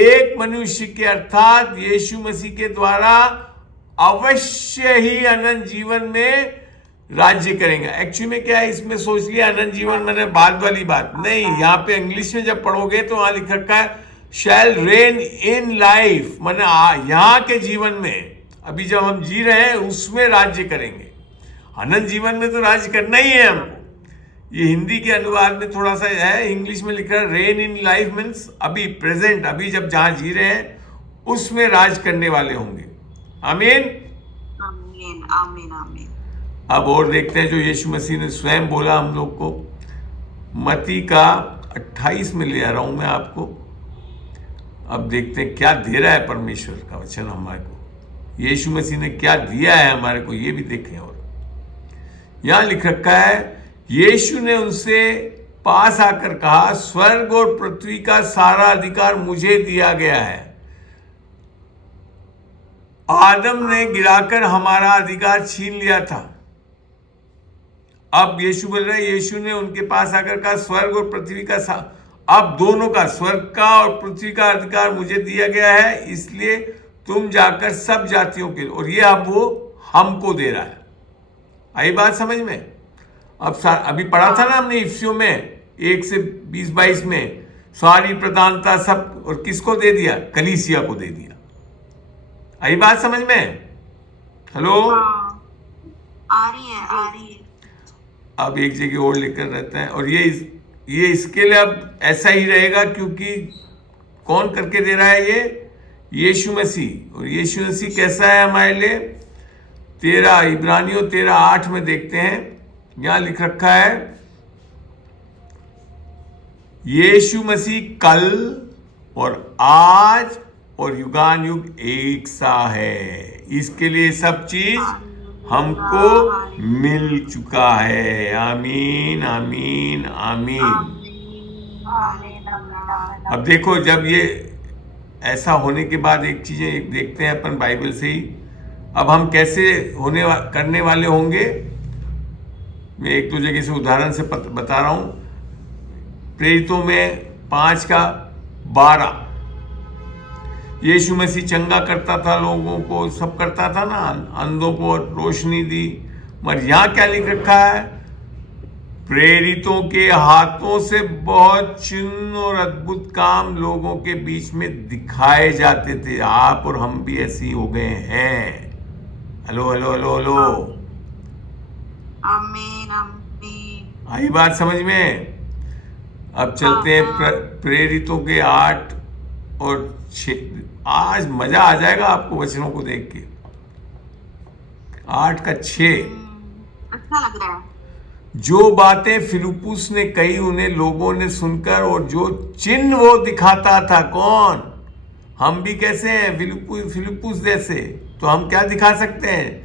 एक मनुष्य के अर्थात यीशु मसीह के द्वारा अवश्य ही अनंत जीवन में राज्य करेंगे। एक्चुअली में क्या है, इसमें सोच लिया अनंत जीवन मैंने बाद वाली बात नहीं। यहाँ पे इंग्लिश में जब पढ़ोगे तो वहां लिख रखा है शैल रेन इन लाइफ, मैंने यहाँ के जीवन में, अभी जब हम जी रहे हैं उसमें राज्य करेंगे। अनंत जीवन में तो राज्य करना ही है हमको। ये हिंदी के अनुवाद में थोड़ा सा है, इंग्लिश में लिखा है रेन इन लाइफ मीन्स अभी प्रेजेंट, अभी जब जहां जी रहे हैं उसमें राज करने वाले होंगे। आमीन, आमीन, आमीन, आमीन। अब और देखते हैं जो यीशु मसीह ने स्वयं बोला हम लोग को। मत्ती का 28 में ले आ रहा हूं मैं आपको। अब देखते हैं क्या दे रहा है परमेश्वर का वचन हमारे को, यीशु मसीह ने क्या दिया है हमारे को, ये भी देखें। और यहां लिख रखा है, यीशु ने उनसे पास आकर कहा, स्वर्ग और पृथ्वी का सारा अधिकार मुझे दिया गया है। आदम ने गिराकर हमारा अधिकार छीन लिया था। अब यीशु बोल रहा है, यीशु ने उनके पास आकर कहा, स्वर्ग और पृथ्वी का अब दोनों का, स्वर्ग का और पृथ्वी का अधिकार मुझे दिया गया है, इसलिए तुम जाकर सब जातियों के, और ये अब वो हमको दे रहा है। आई बात समझ में? अब अभी पढ़ा था ना हमने इफिसियों में 1 से 20-22 में, सारी प्रधानता सब, और किसको दे दिया? कलीसिया को दे दिया। आई बात समझ में? हेलो, आ रही है। अब एक जगह और लेकर रहता है, और ये इसके लिए अब ऐसा ही रहेगा, क्योंकि कौन करके दे रहा है? ये यीशु मसीह। और यीशु मसीह कैसा है हमारे लिए? 13 इब्रानियों 13:8 में देखते हैं, यहां लिख रखा है, यीशु मसीह कल और आज और युगान युग एक सा है, इसके लिए सब चीज हमको मिल चुका है। आमीन आमीन आमीन। अब देखो, जब ये ऐसा होने के बाद एक चीजें देखते हैं अपन बाइबल से ही, अब हम कैसे करने वाले होंगे। मैं 1-2 जगह से उदाहरण से बता रहा हूं। प्रेरितों में 5:12 यीशु मसीह चंगा करता था लोगों को, सब करता था ना, अंधों को रोशनी दी। मगर यहां क्या लिख रखा है? प्रेरितों के हाथों से बहुत चिन्ह और अद्भुत काम लोगों के बीच में दिखाए जाते थे। आप और हम भी ऐसे ही हो गए हैं। हेलो हेलो हेलो हेलो, आमीन आमीन। आई बात समझ में? अब चलते हैं प्रेरितों के 8 और 6। आज मजा आ जाएगा आपको वचनों को देख के। 8:6, अच्छा लग रहा है। जो बातें फिलिप्पुस ने कही उन्हें लोगों ने सुनकर, और जो चिन्ह वो दिखाता था, कौन? हम भी कैसे हैं? फिलिप्पुस जैसे। तो हम क्या दिखा सकते हैं?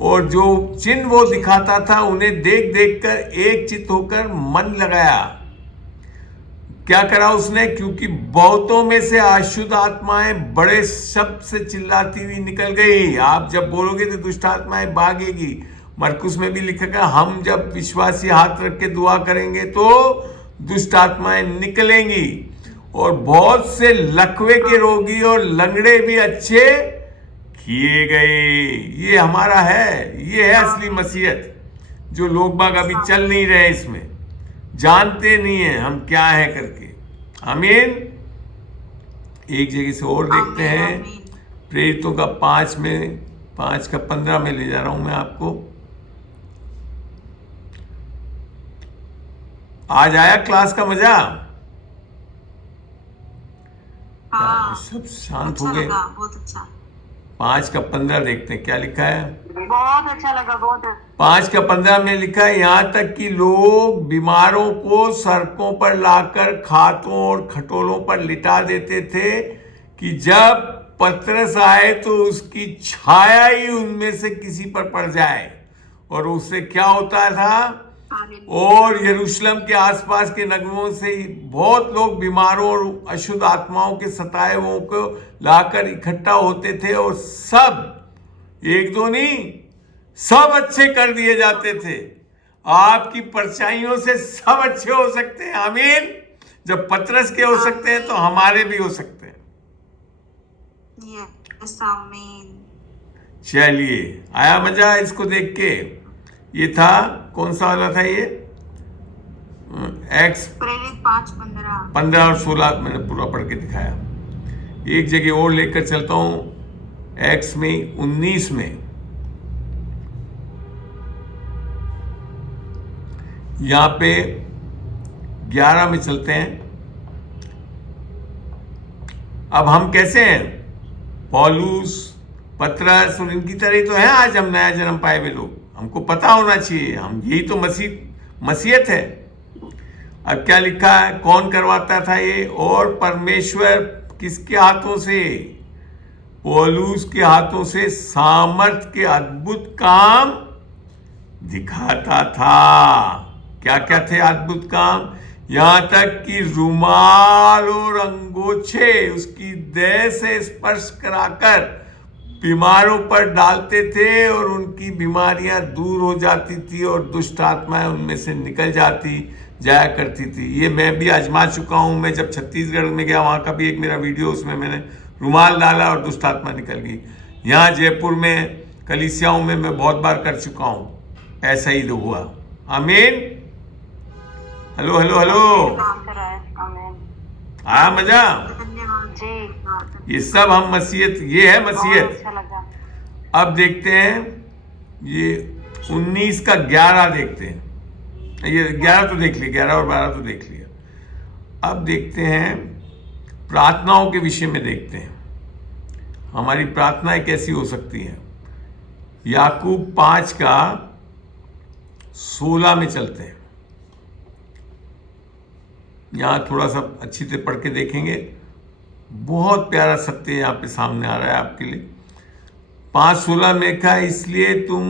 और जो चिन्ह वो दिखाता था उन्हें देख देख कर एक चित्त होकर मन लगाया। क्या करा उसने? क्योंकि बहुतों में से अशुद्ध आत्माएं बड़े शब्द से चिल्लाती हुई निकल गई। आप जब बोलोगे तो दुष्ट आत्माएं भागेगी। मरकुस में भी लिखा है, हम जब विश्वासी हाथ रख के दुआ करेंगे तो दुष्ट आत्माएं निकलेंगी, और बहुत से लकवे के रोगी और लंगड़े भी अच्छे किए गए। ये हमारा है, ये है असली मसीहत, जो लोग बाग अभी चल नहीं रहे, इसमें जानते नहीं है हम क्या है करके। आमीन। एक जगह से और देखते हैं, प्रेरितों का 5:15 में ले जा रहा हूं मैं आपको। आज आया क्लास का मजा? हाँ, सब शांत अच्छा हो गए। लगा, बहुत अच्छा। 5:15 देखते हैं क्या लिखा है। बहुत अच्छा लगा, बहुत 5:15 में लिखा है, यहां तक कि लोग बीमारों को सड़कों पर लाकर खातों और खटोलों पर लिटा देते थे कि जब पतरस आए तो उसकी छाया ही उनमें से किसी पर पड़ जाए। और उससे क्या होता था? और यरूशलेम के आसपास के नगरों से बहुत लोग बीमारों और अशुद्ध आत्माओं के सताए हुओं को लाकर इकट्ठा होते थे, और सब, एक दो नहीं, सब अच्छे कर दिए जाते थे। आपकी परछाइयों से सब अच्छे हो सकते हैं। आमीन। जब पतरस के हो सकते हैं तो हमारे भी हो सकते हैं। यस, आमीन। चलिए, आया मजा इसको देख के? ये था, कौन सा वाला था ये? एक्स प्रेरित 5:15 15 और 16 मैंने पूरा पढ़ के दिखाया। एक जगह और लेकर चलता हूं, एक्स में 19 में। यहां पे 11 में चलते हैं। अब हम कैसे हैं? पौलुस, पतरस और इनकी तरह ही तो है आज हम नया जन्म पाए हुए लोग। हमको पता होना चाहिए, हम यही तो मसीहत है। अब क्या लिखा है? कौन करवाता था ये? और परमेश्वर किसके हाथों से? पौलुस के हाथों से सामर्थ के अद्भुत काम दिखाता था। क्या क्या थे अद्भुत काम? यहां तक कि रुमाल और अंगोछे उसकी देह से स्पर्श कराकर बीमारों पर डालते थे और उनकी बीमारियां दूर हो जाती थी और दुष्ट आत्माएं उनमें से निकल जाया करती थी। ये मैं भी आजमा चुका हूं। मैं जब छत्तीसगढ़ में गया, वहां का भी एक मेरा वीडियो, उसमें मैंने रुमाल डाला और दुष्ट आत्मा निकल गई। यहाँ जयपुर में कलीसियाओं में मैं बहुत बार कर चुका हूं, ऐसा ही हुआ। आमीन। हेलो हेलो हेलो, आमीन। आया मजा? धन्यवाद जी, ये सब हम मसीहत, ये है बहुत मसीहत। अच्छा लगा। अब देखते हैं ये 19 का 11 देखते हैं। ये 11 तो देख लिया, 11 और 12 तो देख लिया। अब देखते हैं प्रार्थनाओं के विषय में, देखते हैं हमारी प्रार्थनाएं कैसी हो सकती हैं। याकूब 5 का 16 में चलते हैं। यहां थोड़ा सा अच्छी से पढ़ के देखेंगे। बहुत प्यारा सत्य यहाँ पे सामने आ रहा है आपके लिए। 5:16 में कहा, इसलिए तुम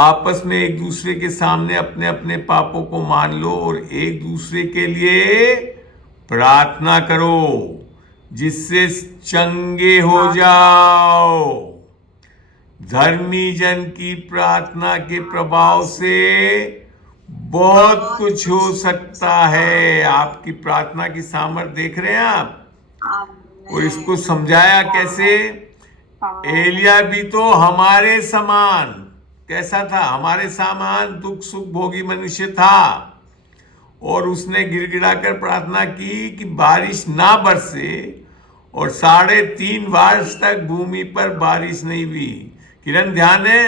आपस में एक दूसरे के सामने अपने अपने पापों को मान लो और एक दूसरे के लिए प्रार्थना करो जिससे चंगे हो जाओ। धर्मी जन की प्रार्थना के प्रभाव से बहुत कुछ हो सकता है। आपकी प्रार्थना की सामर्थ्य देख रहे हैं आप? और इसको समझाया कैसे? एलिया भी तो हमारे समान, कैसा था? हमारे समान दुख सुख भोगी मनुष्य था और उसने गिड़गिड़ाकर प्रार्थना की कि बारिश ना बरसे और 3.5 वर्ष तक भूमि पर बारिश नहीं हुई। किरण, ध्यान है?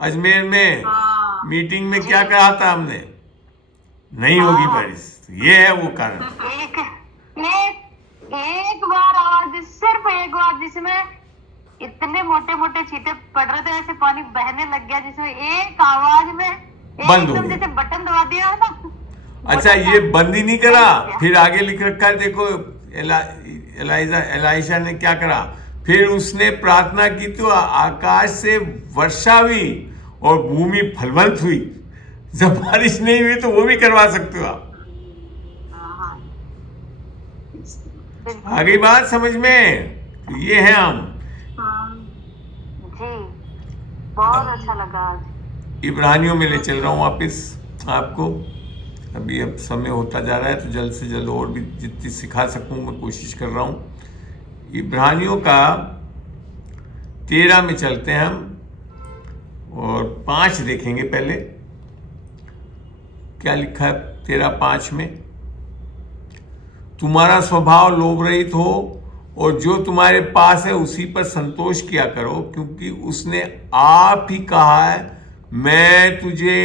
अजमेर में मीटिंग में क्या कहा था हमने? नहीं होगी बारिश। ये है वो कारण। एक बार आवाज, सिर्फ एक बार, जिसमें इतने मोटे मोटे छींटे पड़ रहे थे, ऐसे पानी बहने लग गया, जिसमें एक आवाज में बंद हो एकदम गया। जैसे बटन दबा दिया है ना। अच्छा, ये बंद ही नहीं करा, फिर आगे लिख रखा है, देखो एलाइशा ने क्या करा। फिर उसने प्रार्थना की तो आकाश से वर्षा हुई और भूमि फलवंत हुई। जब बारिश नहीं हुई तो वो भी करवा सकते हो आप। आ गई बात समझ में? तो ये है हम। जी, बहुत अच्छा लगा आज। इब्रानियों में ले चल रहा हूँ वापिस आपको। अभी अब समय होता जा रहा है तो जल्द से जल्द और भी जितनी सिखा सकूँ मैं कोशिश कर रहा हूँ। इब्रानियों का 13 में चलते हैं हम और 5 देखेंगे पहले। क्या लिखा है 13:5 में? तुम्हारा स्वभाव लोभ रहित हो और जो तुम्हारे पास है उसी पर संतोष किया करो, क्योंकि उसने आप ही कहा है, मैं तुझे।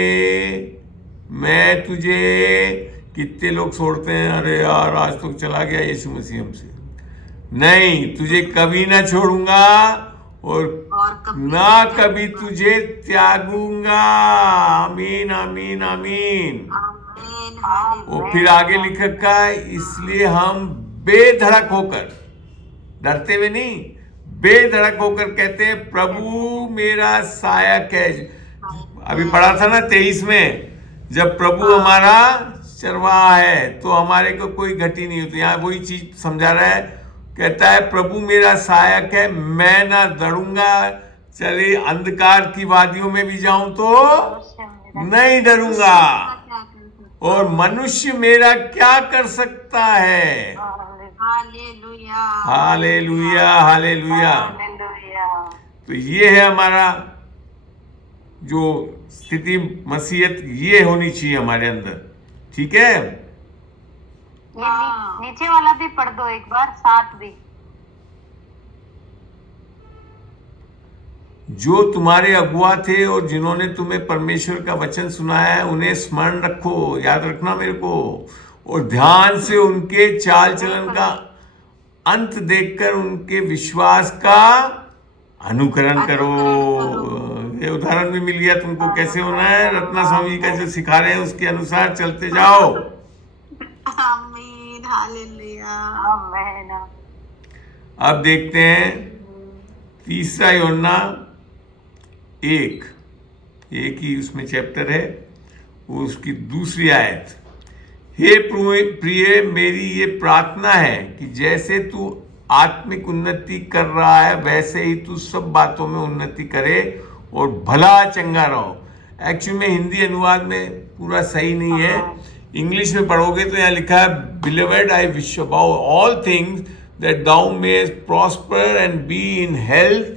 कितने लोग छोड़ते हैं, अरे यार आज तो चला गया यीशु मसीह हमसे। नहीं, तुझे कभी ना छोड़ूंगा और ना कभी तुझे त्यागूंगा। आमीन आमीन आमीन। और फिर आगे लिख रखा है, इसलिए हम बेधड़क होकर, डरते हुए नहीं, बेधड़क होकर कहते हैं, प्रभु मेरा सहायक है। अभी पढ़ा था ना 23 में, जब प्रभु हमारा चरवाहा है तो हमारे को कोई घटी नहीं होती। यहाँ वही चीज समझा रहा है, कहता है प्रभु मेरा सहायक है, मैं ना डरूंगा। चले अंधकार की वादियों में भी जाऊं तो नहीं डरूंगा। और मनुष्य मेरा क्या कर सकता है? Hallelujah hallelujah hallelujah. हालेलुया। तो ये है हमारा जो स्थिति, मसीहत ये होनी चाहिए हमारे अंदर। ठीक है? ये नीचे वाला भी पढ़ दो एक बार, 7 भी। जो तुम्हारे अगुआ थे और जिन्होंने तुम्हें परमेश्वर का वचन सुनाया है, उन्हें स्मरण रखो, याद रखना मेरे को, और ध्यान से उनके चाल चलन का अंत देखकर उनके विश्वास का अनुकरण करो। ये उदाहरण भी मिल गया तुमको कैसे होना है। रत्ना स्वामी का जो सिखा रहे हैं उसके अनुसार चलते जाओ। आमीन हालेलुया। आमीन। अब देखते हैं 3 यूहन्ना 1 ही उसमें चैप्टर है, उसकी दूसरी आयत। हे प्रिय, मेरी ये प्रार्थना है कि जैसे तू आत्मिक उन्नति कर रहा है वैसे ही तू सब बातों में उन्नति करे और भला चंगा रहो। एक्चुअली में हिंदी अनुवाद में पूरा सही नहीं है, इंग्लिश में पढ़ोगे तो यहाँ लिखा है beloved I wish above all things that thou may prosper and be in health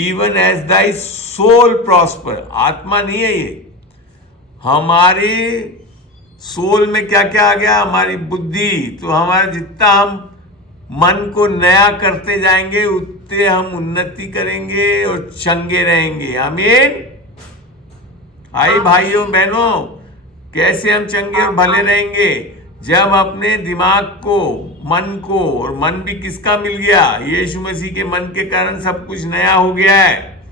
even as thy soul prosper. आत्मा नहीं है ये, हमारी सोल में क्या क्या आ गया, हमारी बुद्धि। तो हमारा जितना हम मन को नया करते जाएंगे उतने हम उन्नति करेंगे और चंगे रहेंगे। आमीन। आई भाइयों बहनों, कैसे हम चंगे और भले रहेंगे? जब अपने दिमाग को, मन को, और मन भी किसका मिल गया? यीशु मसीह के मन के कारण सब कुछ नया हो गया है,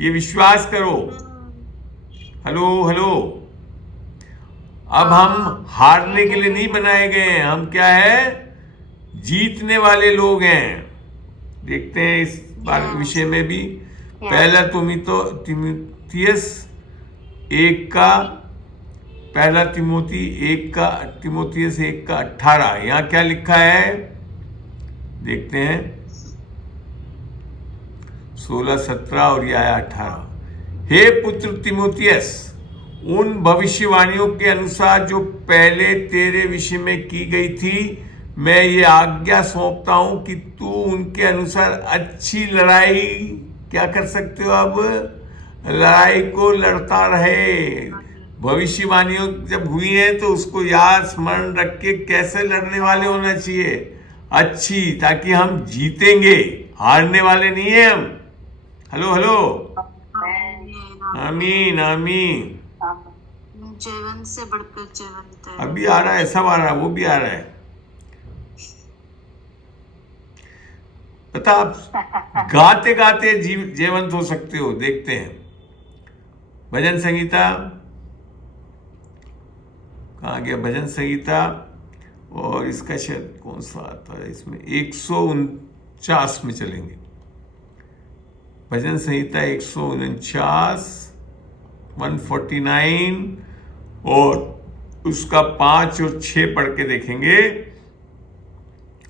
ये विश्वास करो। Hello hello. अब हम हारने के लिए नहीं बनाए गए हैं, हम क्या है? जीतने वाले लोग हैं। देखते हैं इस बार विषय में भी। पहला तिमुथियस 1:18 यहाँ क्या लिखा है देखते हैं। 16, 17 और यह 18। हे पुत्र तिमुथियस, उन भविष्यवाणियों के अनुसार जो पहले तेरे विषय में की गई थी, मैं ये आज्ञा सौंपता हूं कि तू उनके अनुसार अच्छी लड़ाई क्या कर सकते हो? अब लड़ाई को लड़ता रहे। भविष्यवाणियों जब हुई है तो उसको याद स्मरण रख के कैसे लड़ने वाले होना चाहिए, अच्छी, ताकि हम जीतेंगे, हारने वाले नहीं है हम। Hello hello. आमीन आमीन। जीवन से बढ़कर जीवंत है। अभी आ रहा है, सब आ रहा है, वो भी आ रहा है। पता आप गाते गाते जीवंत हो सकते हो। देखते हैं भजन संगीता, कहाँ गया भजन संगीता? और इसका शायद कौन सा आता है इसमें, 149 में चलेंगे। भजन संहिता 149, 149 और उसका 5 और 6 पढ़ के देखेंगे।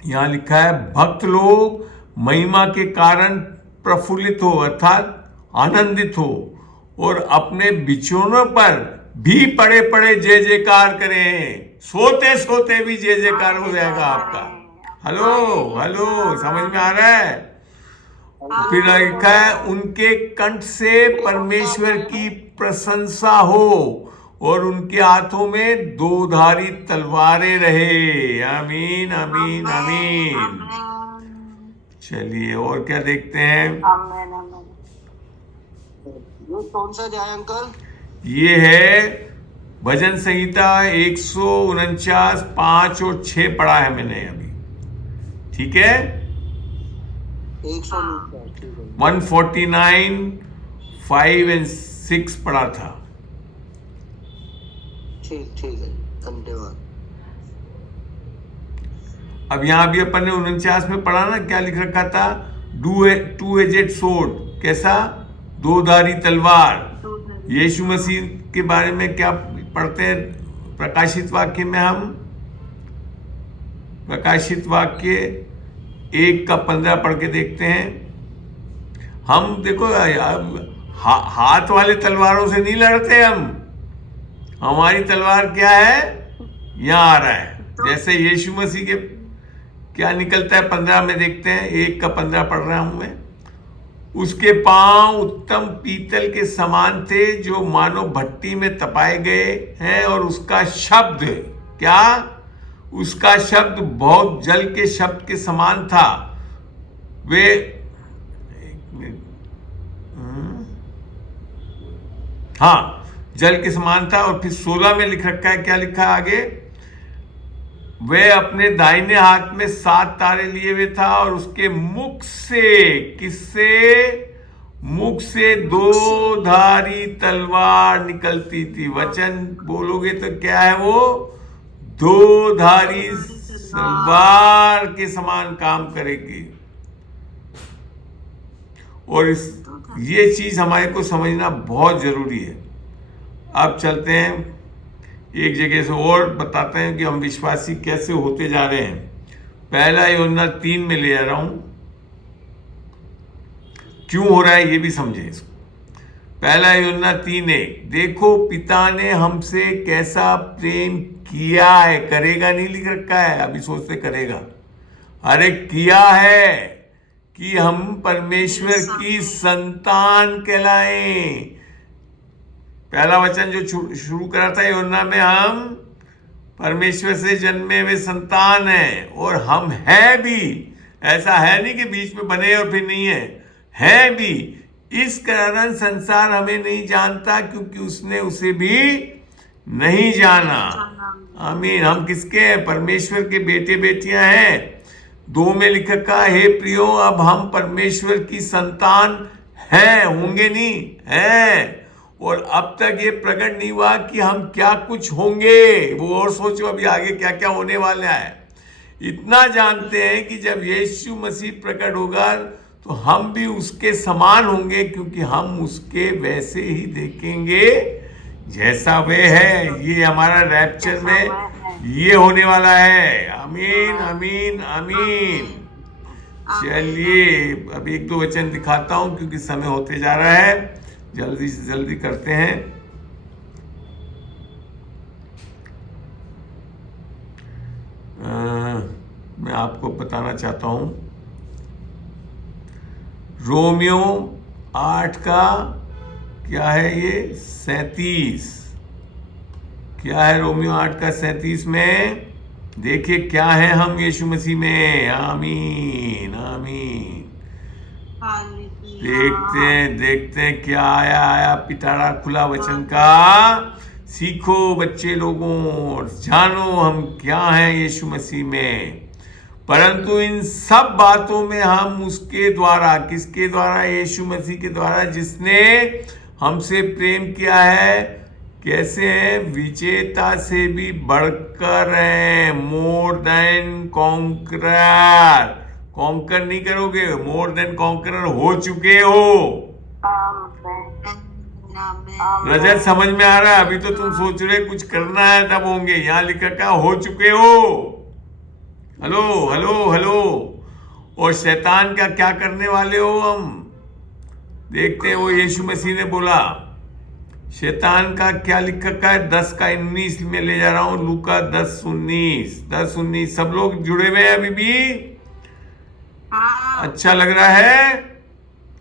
यहां लिखा है, भक्त लोग महिमा के कारण प्रफुल्लित हो अर्थात आनंदित हो और अपने बिछोनों पर भी पड़े पड़े जय जयकार करें। सोते सोते भी जय जयकार हो जाएगा आपका। हेलो हेलो, समझ में आ रहा है? फिर लिखा है, उनके कंठ से परमेश्वर की प्रशंसा हो और उनके हाथों में 2-धारी तलवारें रहे। आमीन आमीन आमीन। चलिए और क्या देखते हैं? ये कौन सा अध्याय अंकल? ये है भजन संहिता 149, 5 और 6 पढ़ा है मैंने अभी। ठीक है, 149, 5 और 6 पढ़ा था। ठीक है, धन्यवाद। अब यहाँ भी अपन ने 49 में पढ़ा ना, क्या लिख रखा था? टू एजेड सोर्ड, कैसा? 2-धारी तलवार। यीशु मसीह के बारे में क्या पढ़ते हैं प्रकाशित वाक्य में? हम प्रकाशित वाक्य 1:15 पढ़ के देखते हैं। हम देखो हाथ वाले तलवारों से नहीं लड़ते हम, हमारी तलवार क्या है? यहाँ आ रहा है। जैसे यीशु मसीह के क्या निकलता है 15 में देखते हैं, 1:15 पढ़ रहा हूं मैं। उसके पांव उत्तम पीतल के समान थे जो मानो भट्टी में तपाए गए हैं, और उसका शब्द क्या? उसका शब्द बहुत जल के शब्द के समान था। वे जल के समान था। और फिर 16 में लिख रखा है, क्या लिखा है आगे? वे अपने दाहिने हाथ में 7 तारे लिए हुए था और उसके मुख से, किससे? मुख से 2-धारी तलवार निकलती थी। वचन बोलोगे तो क्या है वो? 2-धारी तलवार के समान काम करेगी। और ये चीज हमारे को समझना बहुत जरूरी है। अब चलते हैं एक जगह से और बताते हैं कि हम विश्वासी कैसे होते जा रहे हैं। पहला यूहन्ना 3 में ले आ रहा हूं। क्यों हो रहा है ये भी समझे इसको। पहला यूहन्ना 3:1, देखो पिता ने हमसे कैसा प्रेम किया है, करेगा नहीं लिख रखा है, अभी सोचते करेगा, अरे किया है कि हम परमेश्वर की संतान कहलाएं। पहला वचन जो शुरू करा था यूहन्ना में, हम परमेश्वर से जन्मे हुए संतान हैं और हम हैं भी। ऐसा है नहीं कि बीच में बने और फिर नहीं है भी। इस कारण संसार हमें नहीं जानता क्योंकि उसने उसे भी नहीं जाना। आमीन। हम किसके हैं? परमेश्वर के बेटे बेटियां हैं। 2 में लिखा का, हे प्रियो अब हम परमेश्वर की संतान हैं, होंगे नहीं हैं, और अब तक ये प्रकट नहीं हुआ कि हम क्या कुछ होंगे। वो और सोचो अभी आगे क्या क्या होने वाला है। इतना जानते हैं कि जब यीशु मसीह प्रकट होगा तो हम भी उसके समान होंगे, क्योंकि हम उसके वैसे ही देखेंगे जैसा वे है। ये हमारा रैप्चर में ये होने वाला है। आमीन आमीन आमीन। चलिए अब 1-2 वचन दिखाता हूं क्योंकि समय होते जा रहा है, जल्दी से जल्दी करते हैं। मैं आपको बताना चाहता हूं, रोमियो 8 का क्या है ये 37, क्या है रोमियो 8 का 37 में? देखिए क्या है हम यीशु मसीह में। आमीन आमीन। देखते हैं क्या आया पिटारा खुला वचन का। सीखो बच्चे लोगों, जानो हम क्या हैं यीशु मसीह में। परंतु इन सब बातों में हम उसके द्वारा, किसके द्वारा? यीशु मसीह के द्वारा, जिसने हमसे प्रेम किया है। कैसे है? विजेता से भी बढ़कर हैं, मोर देन कॉन्करर। कॉन्कर नहीं करोगे, मोर देन कॉन्करर हो चुके हो। रजत समझ में आ रहा है? अभी तो तुम सोच रहे कुछ करना है तब होंगे, यहां लिखा क्या? हो चुके हो। Hello hello hello. और शैतान का क्या करने वाले हो? हम देखते हैं। वो यीशु मसीह ने बोला, शैतान का क्या लिखा का है? 10 का 19 में ले जा रहा हूं, लूका 10:19। सब लोग जुड़े हुए हैं अभी भी? अच्छा लग रहा है?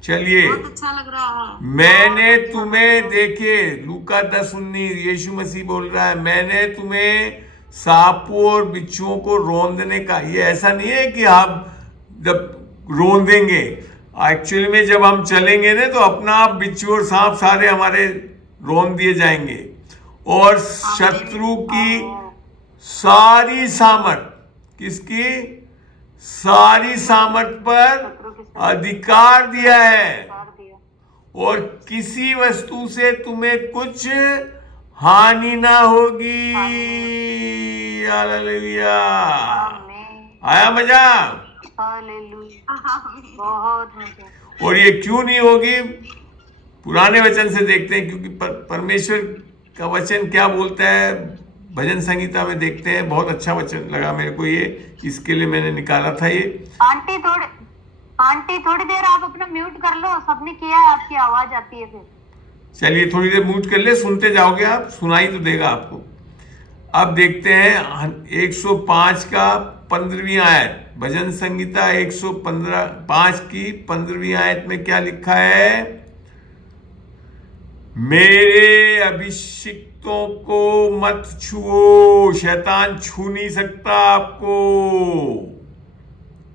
चलिए, बहुत अच्छा लग रहा है। मैंने तुम्हें, देखिए लूका 10:19 यीशु मसीह बोल रहा है, मैंने तुम्हें सांपों और बिच्छुओं को रौंदने का। ये ऐसा नहीं है कि आप जब रौंदेंगे, एक्चुअली में जब हम चलेंगे ना तो अपना आप बिच्छू और सांप सारे हमारे रौंद दिए जाएंगे। और शत्रु की सारी सामर्थ, किसकी? सारी सामर्थ पर अधिकार दिया है, और किसी वस्तु से तुम्हें कुछ हानि ना होगी। हालेलुया। आया मजा? बहुत मजा। और ये क्यों नहीं होगी? पुराने वचन से देखते हैं, क्योंकि परमेश्वर का वचन क्या बोलता है भजन संगीता में देखते हैं। बहुत अच्छा वचन लगा मेरे को ये, इसके लिए मैंने निकाला था ये। आंटी थोड़ी देर आप अपना म्यूट कर लो, सबने किया है, आपकी आवाज आती है फिर। चलिए थोड़ी देर म्यूट कर ले, सुनते जाओगे आप, सुनाई तो देगा आपको। अब देखते हैं 105 का 15वीं आयत, भजन संगीता 105 की 15वीं आयत में क्या लिखा है? मेरे अभिषिक्तों को मत छुओ, शैतान छू नहीं सकता आपको।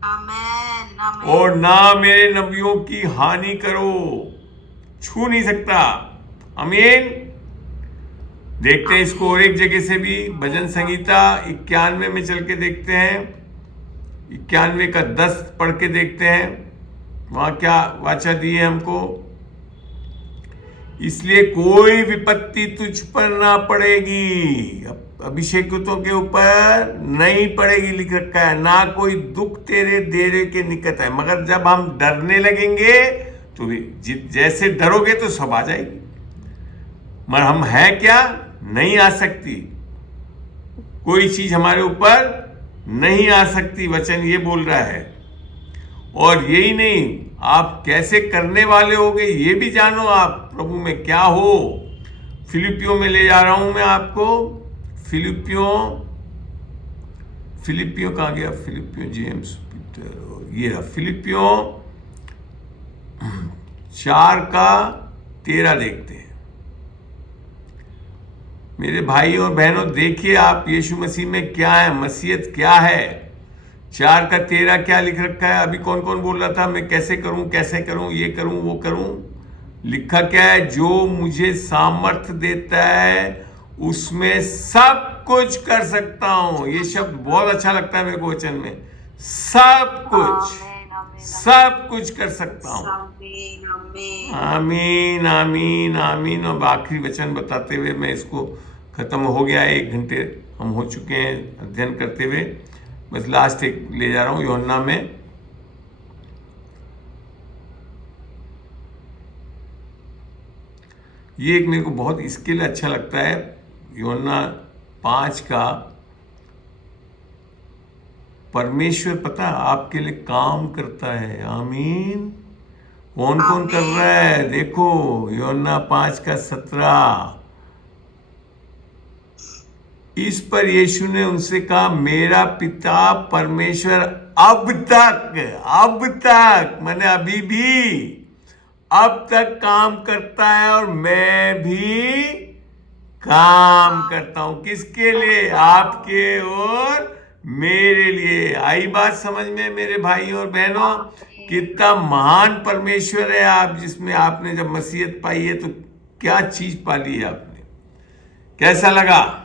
आमेन, आमेन। और ना मेरे नबियों की हानि करो, छू नहीं सकता। आमीन। देखते हैं इसको और एक जगह से भी, भजन संगीता 91 में चल के देखते हैं, 91 का 10 पढ़ के देखते हैं, वहां क्या वाचा दी है हमको। इसलिए कोई विपत्ति तुझ पर ना पड़ेगी, अभिषेकितों के ऊपर नहीं पड़ेगी लिख रखा है, ना कोई दुख तेरे डेरे के निकट है। मगर जब हम डरने लगेंगे तो जैसे डरोगे तो सब आ जाएगी, मगर हम है क्या? नहीं आ सकती। कोई चीज हमारे ऊपर नहीं आ सकती, वचन ये बोल रहा है। और यही नहीं, आप कैसे करने वाले होगे ये भी जानो, आप प्रभु में क्या हो। फिलिपियों में ले जा रहा हूं मैं आपको। फिलिपियों कहाँ गया? फिलिपियों जेम्स पीटर, ये रहा फिलिपियों 4:13 देखते हैं। मेरे भाई और बहनों, देखिए आप यीशु मसीह में क्या है, मसीहत क्या है। 4:13 क्या लिख रखा है? अभी कौन कौन बोल रहा था मैं कैसे करूं, ये करूं, वो करूं। लिखा क्या है? जो मुझे सामर्थ देता है उसमें सब कुछ कर सकता हूं। ये शब्द बहुत अच्छा लगता है मेरे को वचन में, सब कुछ कर सकता हूं। आमीन आमीन आमीन। और आखिरी वचन बताते हुए मैं इसको, खत्म हो गया, 1 घंटे हम हो चुके हैं अध्ययन करते हुए, बस लास्ट एक ले जा रहा हूं यूहन्ना में। ये एक मेरे को बहुत इसके लिए अच्छा लगता है, यूहन्ना 5 का। परमेश्वर पता है आपके लिए काम करता है। आमीन। कौन कौन कर रहा है? देखो यूहन्ना 5:17। इस पर यीशु ने उनसे कहा, मेरा पिता परमेश्वर अब तक मैंने अभी भी अब तक काम करता है और मैं भी काम करता हूं। किसके लिए? आपके और मेरे लिए। आई बात समझ में मेरे भाई और बहनों? कितना महान परमेश्वर है आप, जिसमें आपने जब मसीहत पाई है तो क्या चीज पाली है आपने। कैसा लगा?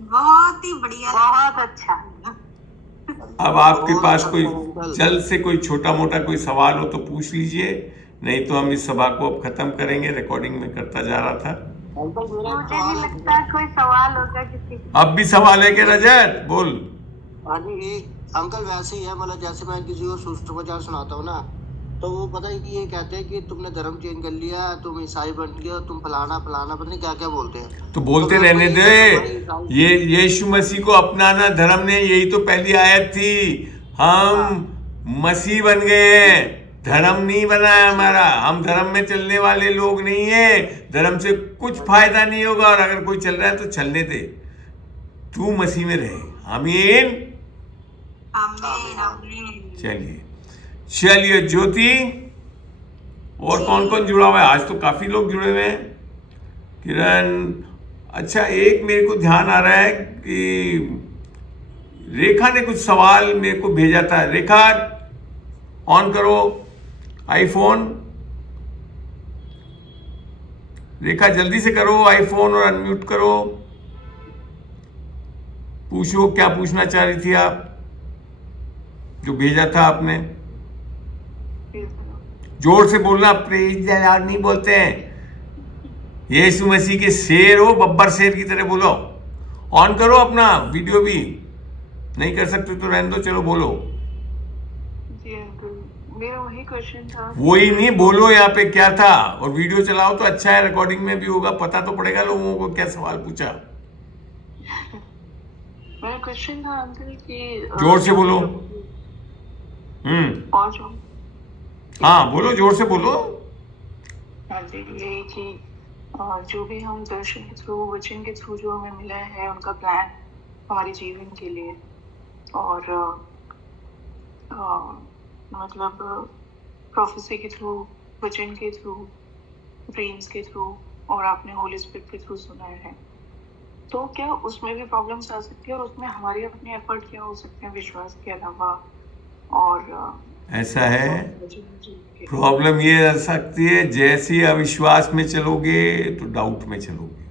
बहुत ही बढ़िया, बहुत अच्छा। अब आपके पास कोई जल्द से कोई छोटा मोटा कोई सवाल हो तो पूछ लीजिए, नहीं तो हम इस सभा को अब खत्म करेंगे। रिकॉर्डिंग में करता जा रहा था। मुझे नहीं लगता कोई सवाल होगा किसी को। अब भी सवाल है क्या रजत? बोल। हाँ जी, अंकल वैसे ही है, मतलब जैसे मैं किसी को सुसमाचार सुनाता हूँ ना, तो वो पता है कि ये कहते हैं कि तुमने धर्म चेंज कर लिया, तुम ईसाई बन गए, तुम फलाना पता नहीं क्या क्या बोलते हैं। तो बोलते रहने दे। ये यीशु मसीह को अपनाना धर्म ने, यही तो पहली आयत थी। हम मसीह बन गए हैं, धर्म नहीं बना है हमारा। हम धर्म में चलने वाले लोग नहीं है। धर्म से कुछ फायदा नहीं होगा, और अगर कोई चल रहा है तो चलने दे, तू मसीह में रहे। आमीन आमीन। चलिए ज्योति, और कौन कौन जुड़ा हुआ है? आज तो काफी लोग जुड़े हुए हैं। किरण, अच्छा एक मेरे को ध्यान आ रहा है कि रेखा ने कुछ सवाल मेरे को भेजा था। रेखा ऑन करो आईफोन। रेखा जल्दी से करो आईफोन और अनम्यूट करो। पूछो क्या पूछना चाह रही थी आप, जो भेजा था आपने। जोर से बोलना, प्रेज द लॉर्ड नहीं बोलते हैं। यीशु मसीह के शेर हो, बब्बर शेर की तरह बोलो। ऑन करो अपना वीडियो भी, नहीं कर सकते तो रहने दो, चलो बोलो। जी अंकल, मेरा वही क्वेश्चन था। वही नहीं, बोलो यहाँ पे क्या था, और वीडियो चलाओ तो अच्छा है, रिकॉर्डिंग में भी होगा, पता तो पड़ेगा लोगों को क्या सवाल पूछा। मेरा क्वेश्चन था अंकल कि जोर से बोलो। और जो हाँ बोलो, जोर से बोलो। हाँ जी, यही कि जो भी हम दर्शन के थ्रू, वचन के थ्रू जो हमें मिला है, उनका प्लान हमारे जीवन के लिए, और मतलब प्रोफेसी के थ्रू, वचन के थ्रू, ड्रीम्स के थ्रू, और आपने होली स्पिरिट के थ्रू सुना है, तो क्या उसमें भी प्रॉब्लम्स आ सकती है, और उसमें हमारे अपने एफर्ट क्या हो सकते हैं विश्वास के अलावा? और ऐसा है, प्रॉब्लम ये आ सकती है जैसे अविश्वास में चलोगे तो डाउट में चलोगे।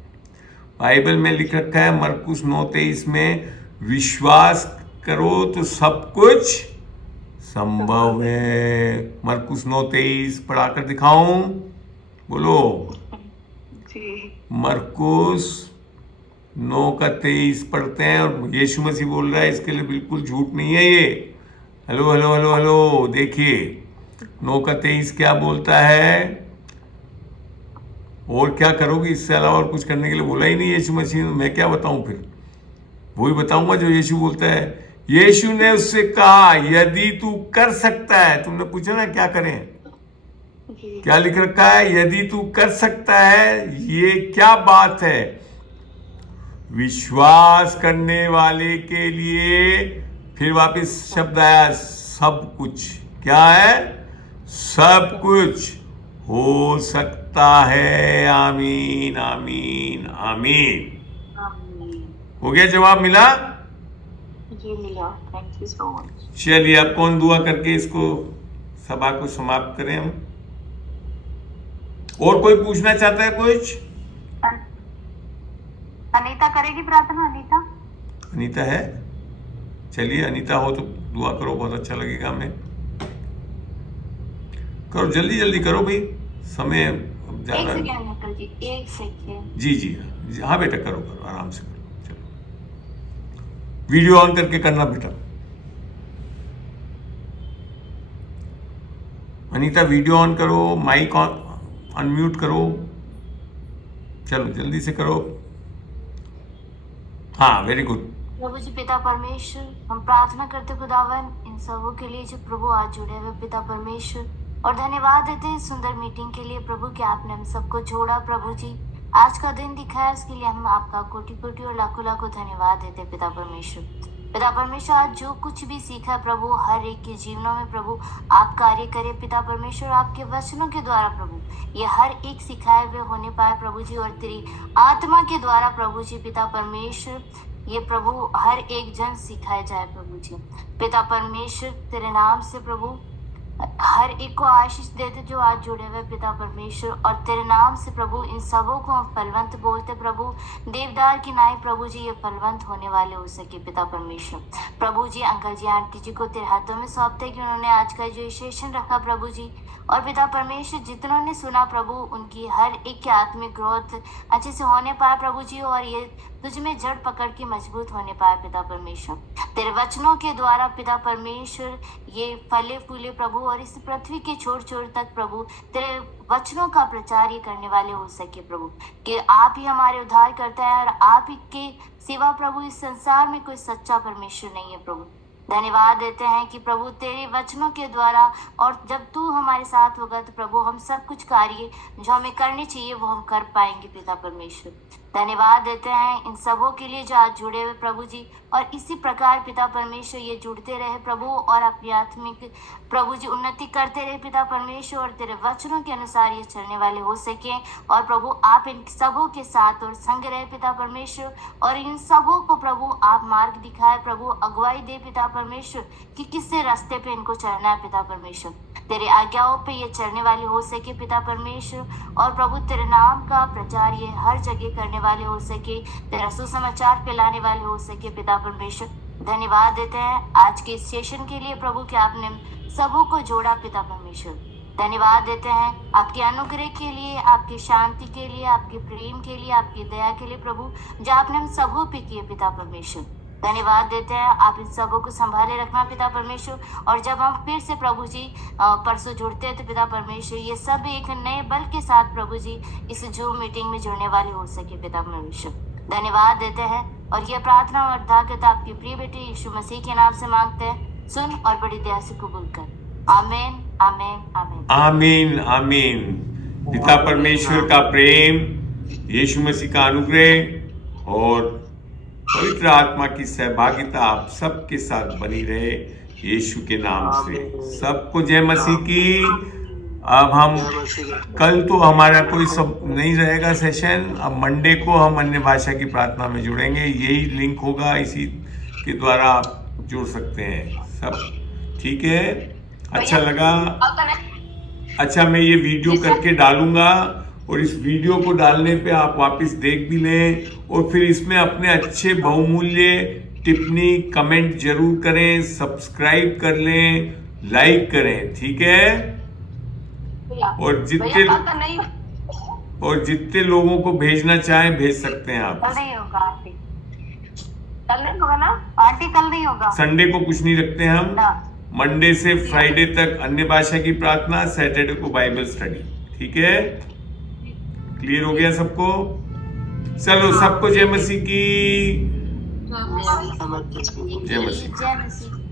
बाइबल में लिख रखा है मरकुस 9:23 में, विश्वास करो तो सब कुछ संभव है। मरकुस 9:23 पढ़ाकर दिखाऊं? बोलो। मरकुस 9:23 पढ़ते हैं, और यीशु मसीह बोल रहा है, इसके लिए बिल्कुल झूठ नहीं है ये। हेलो हेलो हेलो हेलो, देखिए 9:23 क्या बोलता है। और क्या करोगे इससे अलावा, और कुछ करने के लिए बोला ही नहीं यीशु मसीह ने। मैं क्या बताऊं फिर, वही बताऊंगा जो यीशु बोलता है। यीशु ने उससे कहा यदि तू कर सकता है, तुमने पूछा ना क्या करें, जी क्या लिख रखा है, यदि तू कर सकता है। ये क्या बात है, विश्वास करने वाले के लिए, फिर वापस शब्द आया सब कुछ, क्या है, सब कुछ हो सकता है। आमीन आमीन आमीन। हो गया, जवाब मिला। जी मिला, थैंक यू सो मच। चलिए अब कौन दुआ करके इसको सभा को समाप्त करें हम। और कोई पूछना चाहता है कुछ? अनीता करेगी प्रार्थना? अनीता अनीता है, चलिए अनीता हो तो दुआ करो, बहुत अच्छा लगेगा हमें। करो जल्दी जल्दी करो भाई, समय अब ज्यादा। अंकल जी, एक सेकेंड। जी जी हाँ बेटा, करो करो आराम से करो। चलो वीडियो ऑन करके करना बेटा। अनीता वीडियो ऑन करो, माइक ऑन अनम्यूट करो, चलो जल्दी से करो। हाँ वेरी गुड। प्रभु जी पिता परमेश्वर, हम प्रार्थना करते खुदावन इन सबों के लिए जो प्रभु आज जुड़े हुए पिता परमेश्वर, और धन्यवाद देते हैं इस सुंदर मीटिंग के लिए प्रभु कि आपने हम सबको जोड़ा। प्रभु जी आज का दिन दिखाया, उसके लिए हम आपका कोटि कोटि और लाखों लाखों धन्यवाद देते हैं पिता परमेश्वर। पिता परमेश्वर आज जो कुछ भी सीखा प्रभु, हर एक के जीवनों में प्रभु आप कार्य करें पिता परमेश्वर। आपके वचनों के द्वारा प्रभु ये हर एक सिखाए हुए होने पाए प्रभु जी, और तेरी आत्मा के द्वारा प्रभु जी पिता परमेश्वर ये प्रभु हर एक जन सिखाया जाए प्रभु जी। पिता परमेश्वर तेरे नाम से प्रभु हर एक को आशीष देते जो आज जुड़े हुए पिता परमेश्वर, और तेरे नाम से प्रभु इन सबों को हम फलवंत बोलते प्रभु। देवदार की नाई प्रभु जी ये फलवंत होने वाले हो सके पिता परमेश्वर। प्रभु जी अंकल जी आंटी जी को तेरे हाथों में सौंपते कि उन्होंने आज का जो सेशन रखा प्रभु जी, और पिता परमेश्वर जितनों ने सुना प्रभु उनकी हर एक की आत्मिक ग्रोथ अच्छे से होने पाए प्रभु जी, और ये तुझ में जड़ पकड़ के मजबूत होने पाए पिता परमेश्वर। तेरे वचनों के द्वारा पिता परमेश्वर ये फले फूले प्रभु, और इस पृथ्वी के छोर छोर तक प्रभु तेरे वचनों का प्रचार ये करने वाले हो सके प्रभु, कि आप ही हमारे उद्धार करता है, और आप ही के सिवा प्रभु इस संसार में कोई सच्चा परमेश्वर नहीं है प्रभु। धन्यवाद देते हैं कि प्रभु तेरे वचनों के द्वारा, और जब तू हमारे साथ होगा तो प्रभु हम सब कुछ कार्य जो हमें करने चाहिए वो हम कर पाएंगे पिता परमेश्वर। धन्यवाद देते हैं इन सबों के लिए जो आज जुड़े हुए प्रभु जी, और इसी प्रकार पिता परमेश्वर ये जुड़ते रहे प्रभु, और अपनी आत्मिक प्रभु जी उन्नति करते रहे पिता परमेश्वर, और तेरे वचनों के अनुसार ये चलने वाले हो सके। और प्रभु आप इन सबों के साथ और संग रहे पिता परमेश्वर, और इन सबों को प्रभु आप मार्ग दिखाए प्रभु, अगुवाई दे पिता परमेश्वर कि किससे रास्ते पे इनको चलना है पिता परमेश्वर। तेरे आज्ञाओं पे ये चलने वाले हो सके पिता परमेश्वर, और प्रभु तेरे नाम का प्रचार ये हर जगह करने वाले हो सके, तेरा सुसमाचार फैलाने वाले हो सके पिता परमेश्वर। धन्यवाद देते हैं आज के इस सेशन के लिए प्रभु कि आपने सबों को जोड़ा पिता परमेश्वर। धन्यवाद देते हैं आपके अनुग्रह के लिए, आपकी शांति के लिए, आपके प्रेम के लिए, आपकी दया के लिए प्रभु, जो आपने हम सबों पे किए पिता परमेश्वर। धन्यवाद देते हैं आप इन सबों को संभाले रखना पिता परमेश्वर, और जब हम फिर से प्रभु जी परसों जुड़ते हैं तो पिता परमेश्वर ये सब एक नए बल के साथ प्रभु जी इस जूम मीटिंग में जुड़ने वाले हो सके पिता परमेश्वर। धन्यवाद देते हैं, और यह प्रार्थना और धागत आपकी प्रिय बेटे यीशु मसीह के नाम से मांगते हैं, सुन और बड़ी दया से कबूल कर। आमीन आमीन आमीन आमीन आमीन। पिता परमेश्वर का प्रेम, यीशु मसीह का अनुग्रह और पवित्र आत्मा की सहभागिता आप सबके साथ बनी रहे यीशु के नाम से। सबको जय मसीह की। अब हम कल तो हमारा कोई सब नहीं रहेगा सेशन, अब मंडे को हम अन्य भाषा की प्रार्थना में जुड़ेंगे। यही लिंक होगा, इसी के द्वारा आप जुड़ सकते हैं सब। ठीक है, अच्छा लगा। अच्छा मैं ये वीडियो करके डालूंगा, और इस वीडियो को डालने पे आप वापस देख भी लें, और फिर इसमें अपने अच्छे बहुमूल्य टिप्पणी कमेंट जरूर करें, सब्सक्राइब कर लें, लाइक करें। ठीक है, और जितने लोगों को भेजना चाहें भेज सकते हैं आप। कल नहीं होगा आंटी, कल नहीं होगा ना आंटी कल नहीं होगा। संडे को कुछ नहीं रखते हम, ना। मंडे से फ्राइडे तक अन्य भाषा की प्रार्थना, सैटरडे को बाइबल स्टडी। ठीक है, क्लियर हो गया सबको? चलो सबको जय मसीह की। जय मसीह। जय मसीह। जय मसीह।